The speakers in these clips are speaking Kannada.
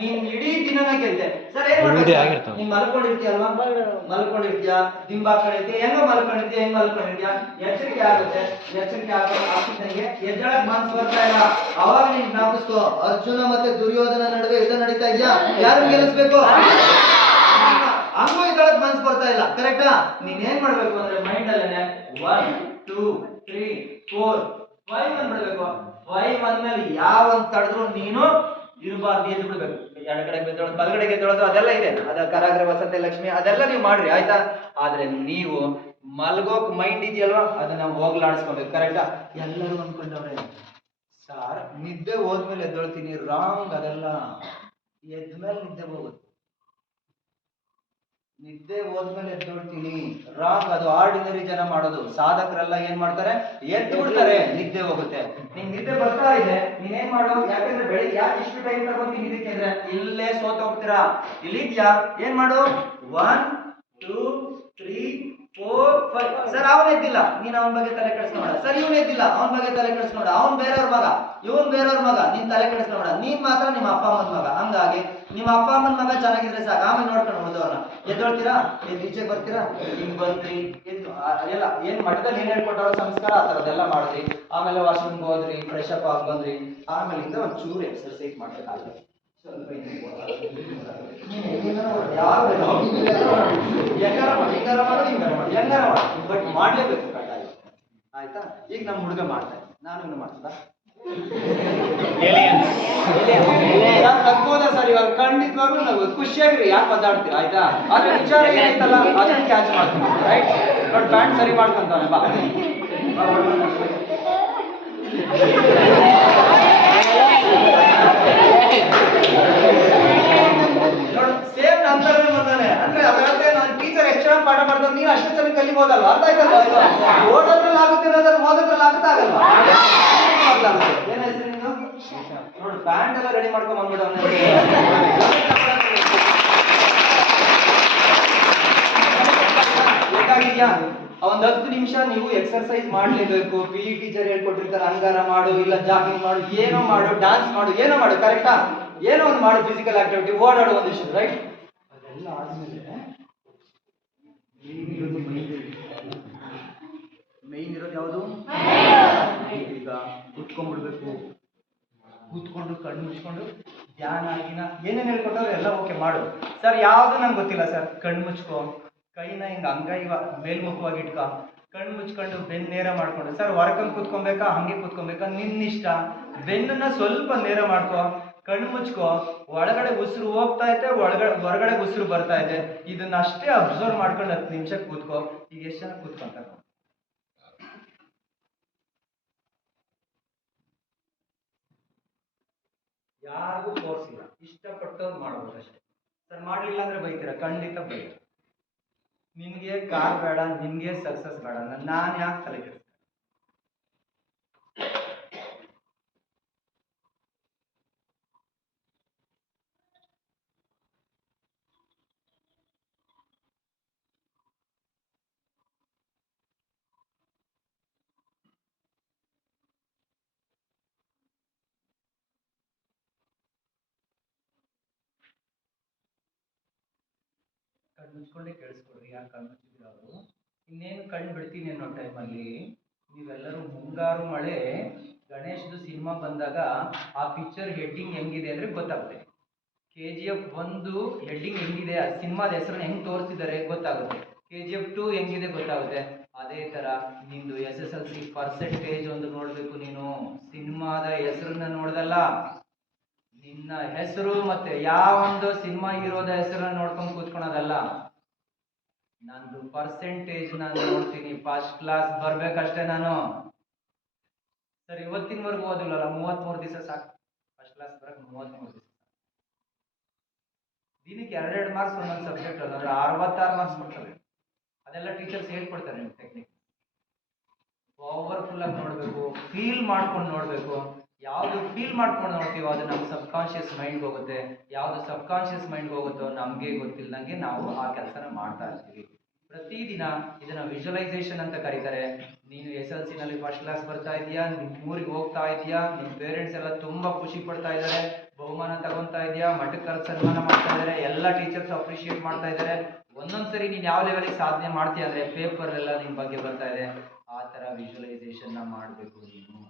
ನೀನ್ ಇಡೀ ದಿನನ ಗೆಲ್ತೆ. ಸರ್ ಏನ್ ಮಾಡ್ಬೇಕು? ನೀನ್ ಮಲ್ಕೊಂಡಿರ್ತೀಯಲ್ವಾ, ಮಲ್ಕೊಂಡಿರ್ತೀಯ, ದಿಂಬ ಹಾಕೊಂಡಿರ್ತೀಯ, ಹೆಂಗ ಮಲ್ಕೊಂಡಿರ್ತೀಯ, ಎಚ್ಚರಿಕೆ ಆಗುತ್ತೆ. ಎಚ್ಚರಿಕೆ ಆಗ್ತಿದ್ದಂಗೆ ಎದ್ದೇಳಕ್ ಮನ್ಸು ಬರ್ತಾ ಇಲ್ಲ. ಅವಾಗ ನೀನ್ ಜ್ಞಾಪಿಸ್ಕೋ, ಅರ್ಜುನ ಮತ್ತೆ ದುರ್ಯೋಧನ ನಡುವೆ ಯುದ್ಧ ನಡೀತಾ ಇದೆಯಾ, ಯಾರು ಗೆಲ್ಲಿಸ್ಬೇಕು? ಹಂಗೂ ಇದ್ದೊಳಗ್ ಮನ್ಸು ಬರ್ತಾ ಇಲ್ಲ. ಕರೆಕ್ಟಾ? ನೀನ್ ಏನ್ ಮಾಡ್ಬೇಕು ಅಂದ್ರೆ ಮೈಂಡ್ ಅಲ್ಲೇನೆ 1 2 3 4 5 ಅಂದ್ಬಿಡ್ಬೇಕು. 5 ಅಂದ್ಮೇಲೆ ಯಾವ ತಡೆದ್ರು ನೀನು ಇರಬಾರ್ದು, ಎದ್ದು ಬಿಡ್ಬೇಕು. ಎಡಗಡೆ ಗೆದ್ದೊಳದು, ಬಲಗಡೆ ಗೆದ್ದೊಳದು ಅದೆಲ್ಲ ಇದೆ. ಅದ ಕರಾಗ್ರ ವಸಂತ ಲಕ್ಷ್ಮಿ ಅದೆಲ್ಲ ನೀವು ಮಾಡ್ರಿ, ಆಯ್ತಾ? ಆದ್ರೆ ನೀವು ಮಲ್ಗೋಕ್ ಮೈಂಡ್ ಇದೆಯಲ್ವಾ, ಅದನ್ನ ಹೋಗ್ಲಾಡಿಸ್ಕೊಬೇಕು. ಕರೆಕ್ಟಾ? ಎಲ್ಲರೂ ಅನ್ಕೊಂಡವ್ರೆ ಸಾರ್ ನಿದ್ದೆ ಹೋದ್ಮೇಲೆ ಎದ್ದೊಳ್ತೀನಿ. ರಾಂಗ್. ಅದೆಲ್ಲ ಎದ್ಮೇಲೆ ನಿದ್ದೆ ಹೋಗುತ್ತೆ. ನಿದ್ದೆ ಹೋದ್ಮೇಲೆ ಎದ್ದೊಳ್ತೀನಿ, ರಾಂಗ್. ಅದು ಆರ್ಡಿನರಿ ಜನ ಮಾಡೋದು. ಸಾಧಕರೆಲ್ಲ ಏನ್ ಮಾಡ್ತಾರೆ? ಎದ್ದು ಬಿಡ್ತಾರೆ, ನಿದ್ದೆ ಹೋಗುತ್ತೆ. ನಿಂಗೆ ನಿದ್ದೆ ಬರ್ತಾ ಇದೆ, ನೀನೇನ್ ಮಾಡು? ಯಾಕಂದ್ರೆ ಬೆಳಿಗ್ಗೆ ಯಾಕೆ ಇಷ್ಟು ಟೈಮ್ ತಗೊಂತೀನಿ ಇದಕ್ಕೆ ಅಂದ್ರೆ ಇಲ್ಲೇ ಸೋತ ಹೋಗ್ತೀರಾ. ಇಲ್ಲಿದ್ಯಾ, ಏನ್ ಮಾಡು? 1 2 3 4 5. ಸರ್ ಅವನ್ ಎದ್ದಿಲ್ಲ, ನೀನ್ ಅವನ ಬಗ್ಗೆ ತಲೆ ಕೆಡಿಸ್ಕೊಂಡ. ಸರ್ ಇವನ್ ಎದ್ದಿಲ್ಲ, ಅವನ ಬಗ್ಗೆ ತಲೆ ಕೆಡಿಸ್ಕೊಂಡ. ಅವ್ನ್ ಬೇರೆಯವ್ರ ಮಗ, ಇವನ್ ಬೇರೆಯವ್ರ ಮಗ, ನೀನ್ ತಲೆ ಕೆಡಿಸ್ಕೊಂಡ. ನೀನ್ ಮಾತ್ರ ನಿಮ್ಮ ಅಪ್ಪ ಅಮ್ಮನ ಮಗ. ಹಂಗಾಗಿ ನಿಮ್ಮ ಅಪ್ಪ ಅಮ್ಮನ ಮಗ ಚೆನ್ನಾಗಿದ್ರೆ ಸಾಕು, ಆಮೇಲೆ ನೋಡ್ಕೊಂಡು ಉಳಿದವ್ರನ್ನ. ಎದ್ದೊಳ್ತೀರಾ, ಈಚೆ ಬರ್ತೀರಾ, ಹಿಂಗ್ ಬಂದ್ರಿ, ಎಲ್ಲ ಏನ್ ಮಠದಲ್ಲಿ ಏನ್ ಹೇಳ್ಕೊಟ್ಟವ್ರ ಸಂಸ್ಕಾರ ಆ ಥರದ್ದೆಲ್ಲ ಮಾಡಿದ್ರಿ. ಆಮೇಲೆ ವಾಶ್ರೂಮ್ಗೆ ಹೋದ್ರಿ, ಫ್ರೆಶ್ ಅಪ್ ಆಗಿ ಬಂದ್ರಿ. ಆಮೇಲಿಂದ ಒಂದ್ ಚೂರು ಎಕ್ಸರ್ಸೈಸ್ ಮಾಡ್ಬೇಕಾದ್ರೆ ಸ್ವಲ್ಪ ಬಟ್ ಮಾಡ್ಲೇಬೇಕು, ಕಡ್ಡಾಯ. ಆಯ್ತಾ? ಈಗ ನಮ್ಮ ಹುಡುಗ ಮಾಡ್ತಾರೆ, ನಾನು ಇನ್ನು ಮಾಡ್ತದ ನಗ್ಬೋದಾ ಸರ್? ಇವಾಗ ಖಂಡಿತವಾಗ್ಲೂ ನಾವು ಖುಷಿಯಾಗಿರಿ, ಯಾಕೆ ಮಾತಾಡ್ತೀರಾ? ಆಯ್ತಾ? ಆದ್ರೆ ವಿಚಾರ ಏನೈತಲ್ಲ ಅದನ್ನ ಕ್ಯಾಚ್ ಮಾಡ್ತೀನಿ. ರೈಟ್? ಬಟ್ ಪ್ಯಾಂಟ್ ಸರಿ ಮಾಡ್ಕೊಂತಾನೆ ಬಾ. ಸೇಮ್ ನಂತರನೇ ಬಂದಾನೆ ಅಂದ್ರೆ ಅದರಂತೆ ನಾನು ಟೀಚರ್ ಎಷ್ಟು ಚೆನ್ನಾಗಿ ಪಾಠ ಮಾಡ್ತಾರೆ, ನೀನು ಅಷ್ಟು ಚೆನ್ನಾಗಿ ಕಲಿಬೋದಲ್ವಾ? ಅರ್ಥ ಆಯ್ತಲ್ವಾ? ಓದೋದ್ರಲ್ಲಿ ಆಗುತ್ತೆ ಅನ್ನೋದ್ರ ಓದೋದ್ರಲ್ಲಿ ಆಗುತ್ತಾ ಆಗಲ್ವಾ? ಏನ ಹೆಸರು ನೀನು? ನೋಡಿ ಪ್ಯಾಂಟ್ ಎಲ್ಲ ರೆಡಿ ಮಾಡ್ಕೊಂಡ್ ಬಂದ್ಬಿಟ್ಟು ಬೇಕಾಗಿದ್ಯಾ? ಒಂದ್ 10 ನಿಮಿಷ ನೀವು ಎಕ್ಸರ್ಸೈಸ್ ಮಾಡ್ಲೇಬೇಕು. PE ಟೀಚರ್ ಹೇಳ್ಕೊಟ್ಟಿರ್ತಾರೆ, ಅಂಗಾರ ಮಾಡು, ಇಲ್ಲ ಜಾಗಿಂಗ್ ಮಾಡು, ಏನೋ ಮಾಡು, ಡಾನ್ಸ್ ಮಾಡು, ಏನೋ ಮಾಡು. ಕರೆಕ್ಟಾ? ಏನೋ ಒಂದು ಮಾಡು, ಫಿಸಿಕಲ್ ಆಕ್ಟಿವಿಟಿ, ಓಡಾಡು ಒಂದಿಷ್ಟು. ರೈಟ್? ಅದೆಲ್ಲ ಆದ್ಮೇಲೆ ಮೈನ್ ಇರೋದು ಯಾವುದು? ಈಗ ಕುತ್ಕೊಂಡ್ಬಿಡ್ಬೇಕು. ಕೂತ್ಕೊಂಡು ಕಣ್ಣು ಮುಚ್ಕೊಂಡು ಧ್ಯಾನ ಆಗಿನ ಏನೇನು ಹೇಳ್ಕೊಟ್ಟವ್ರು ಎಲ್ಲ ಓಕೆ ಮಾಡು. ಸರ್ ಯಾವುದು ನಂಗೆ ಗೊತ್ತಿಲ್ಲ ಸರ್. ಕಣ್ಣು ಮುಚ್ಕೋ, ಕೈನ ಹಿಂಗ ಅಂಗೈ ಮೇಲ್ಮುಖವಾಗಿ ಇಟ್ಕೊ, ಕಣ್ಣು ಮುಚ್ಕೊಂಡು ಬೆನ್ನು ನೇರ ಮಾಡ್ಕೊಂಡು. ಸರ್ ಹೊರಕಂಗೆ ಕೂತ್ಕೊಬೇಕಾ, ಹಂಗೆ ಕೂತ್ಕೊಬೇಕಾ, ನಿನ್ನಿಷ್ಟ. ಬೆನ್ನನ್ನ ಸ್ವಲ್ಪ ನೇರ ಮಾಡ್ಕೋ, ಕಣ್ಣು ಮುಚ್ಕೋ, ಒಳಗಡೆ ಉಸಿರು ಹೋಗ್ತಾ ಇದೆ, ಹೊರಗಡೆ ಉಸಿರು ಬರ್ತಾ ಇದೆ. ಇದನ್ನ ಅಷ್ಟೇ ಅಬ್ಸರ್ವ್ ಮಾಡ್ಕೊಂಡು 10 ನಿಮಿಷ ಕೂತ್ಕೋ. ಈಗ ಎಷ್ಟು ಜನ ಕೂತ್ಕೊಂತಾರೆ? ಯಾರಿಗೂ ಫೋರ್ಸ್ ಇಲ್ಲ, ಇಷ್ಟಪಟ್ಟವ್ರು ಮಾಡ್ಬೋದು ಅಷ್ಟೇ. ಸರ್ ಮಾಡ್ಲಿಲ್ಲ ಅಂದ್ರೆ ಬೈತೀರಾ, ಖಂಡಿತ ಬೈತೀರ. ನಿನ್ಗೆ ಕಾರ್ ಬೇಡ, ನಿನ್ಗೆ ಸಕ್ಸಸ್ ಬೇಡ, ನಾನು ಯಾಕೆ ತಲೆ ಕೆಡಿಸ್ತೀನಿ? ಕಣ್ಣು ಮುಚ್ಕೊಂಡೇ ಕೇಳಿಸ್ಕೊಡ್ರಿ, ಯಾಕೆ ಕಣ್ಣು ಮುಚ್ಚಿದ್ರು ಅವರು. ಇನ್ನೇನು ಕಣ್ಣು ಬಿಡ್ತೀನಿ ಅನ್ನೋ ಟೈಮಲ್ಲಿ ನೀವೆಲ್ಲರೂ ಮುಂಗಾರು ಮಳೆ ಗಣೇಶ್ದು ಸಿನಿಮಾ ಬಂದಾಗ ಆ ಪಿಕ್ಚರ್ ಹೆಡ್ಡಿಂಗ್ ಹೆಂಗಿದೆ ಅಂದ್ರೆ ಗೊತ್ತಾಗುತ್ತೆ. KGF 1 ಹೆಡ್ಡಿಂಗ್ ಹೆಂಗಿದೆ, ಆ ಸಿನಿಮಾದ ಹೆಸರನ್ನ ಹೆಂಗ್ ತೋರಿಸಿದ್ದಾರೆ ಗೊತ್ತಾಗುತ್ತೆ. KGF 2 ಹೆಂಗಿದೆ ಗೊತ್ತಾಗುತ್ತೆ. ಅದೇ ತರ ನಿಂದು SSLC ಪರ್ಸೆಂಟೇಜ್ ಒಂದು ನೋಡ್ಬೇಕು. ನೀನು ಸಿನಿಮಾದ ಹೆಸರನ್ನ ನೋಡ್ದಲ್ಲ, ನಿನ್ನ ಹೆಸರು ಮತ್ತೆ ಯಾವೊಂದು ಸಿನಿಮಾ ಹೀರೋದ ಹೆಸರನ್ನ ನೋಡ್ಕೊಂಡು ಕೂತ್ಕೊಳೋದಲ್ಲ. ನಂದು ಪರ್ಸೆಂಟೇಜ್ ನಾನು ನೋಡ್ತೀನಿ. ಫಸ್ಟ್ ಕ್ಲಾಸ್ ಬರ್ಬೇಕಷ್ಟೇ ನಾನು. ಸರ್ ಇವತ್ತಿನವರೆಗೂ ಓದಿಲ್ಲ, 33 ದಿವಸ ಸಾಕು ಫಸ್ಟ್ ಕ್ಲಾಸ್ ಬರಕ್. 33 ದಿವಸ ದಿನಕ್ಕೆ 2 ಮಾರ್ಕ್ಸ್ ಒಂದೊಂದು ಸಬ್ಜೆಕ್ಟ್ ಅಂದ್ರೆ 66 ಮಾರ್ಕ್ಸ್ ಕೊಡ್ತಾರೆ. ಅದೆಲ್ಲ ಟೀಚರ್ಸ್ ಹೇಳ್ಕೊಡ್ತಾರೆ ನಿಮ್ಗೆ ಟೆಕ್ನಿಕ್. ಪವರ್ಫುಲ್ ಆಗಿ ನೋಡ್ಬೇಕು, ಫೀಲ್ ಮಾಡ್ಕೊಂಡು ನೋಡ್ಬೇಕು. ಯಾವ್ದು ಫೀಲ್ ಮಾಡ್ಕೊಂಡು ನೋಡ್ತೀವೋ ಅದು ನಮ್ಮ ಸಬ್ ಕಾನ್ಶಿಯಸ್ ಮೈಂಡ್ಗೆ ಹೋಗುತ್ತೆ. ಯಾವ್ದು ಸಬ್ ಕಾನ್ಶಿಯಸ್ ಮೈಂಡ್ಗೆ ಹೋಗುತ್ತೋ ನಮ್ಗೆ ಗೊತ್ತಿಲ್ಲದಂಗೆ ನಾವು ಆ ಕೆಲಸನ ಮಾಡ್ತಾ ಇರ್ತೀವಿ. ಪ್ರತಿದಿನ ಇದನ್ನ ವಿಜುವಲೈಸೇಷನ್ ಅಂತ ಕರೀತಾರೆ. ನೀನು SLC ನಲ್ಲಿ ಫಸ್ಟ್ ಕ್ಲಾಸ್ ಬರ್ತಾ ಇದೀಯಾ, ನಿಮ್ ಊರಿಗೆ ಹೋಗ್ತಾ ಇದೀಯಾ, ನಿಮ್ ಪೇರೆಂಟ್ಸ್ ಎಲ್ಲ ತುಂಬಾ ಖುಷಿ ಪಡ್ತಾ ಇದ್ದಾರೆ, ಬಹುಮಾನ ತಗೊಂತಾ ಇದೆಯಾ, ಮಠಕ್ಕೆ ಕರೆದು ಸನ್ಮಾನ ಮಾಡ್ತಾ ಇದ್ದಾರೆ, ಎಲ್ಲ ಟೀಚರ್ಸ್ ಅಪ್ರಿಶಿಯೇಟ್ ಮಾಡ್ತಾ ಇದ್ದಾರೆ. ಒಂದೊಂದ್ಸರಿ ನೀನ್ ಯಾವ ಲೆವೆಲ್ಗೆ ಸಾಧನೆ ಮಾಡ್ತೀಯ ಅಂದ್ರೆ ಪೇಪರ್ ಎಲ್ಲ ನಿನ್ ಬಗ್ಗೆ ಬರ್ತಾ ಇದೆ. ಆ ತರ ವಿಜುವಲೈಸೇಷನ್ ಮಾಡಬೇಕು ನೀನು.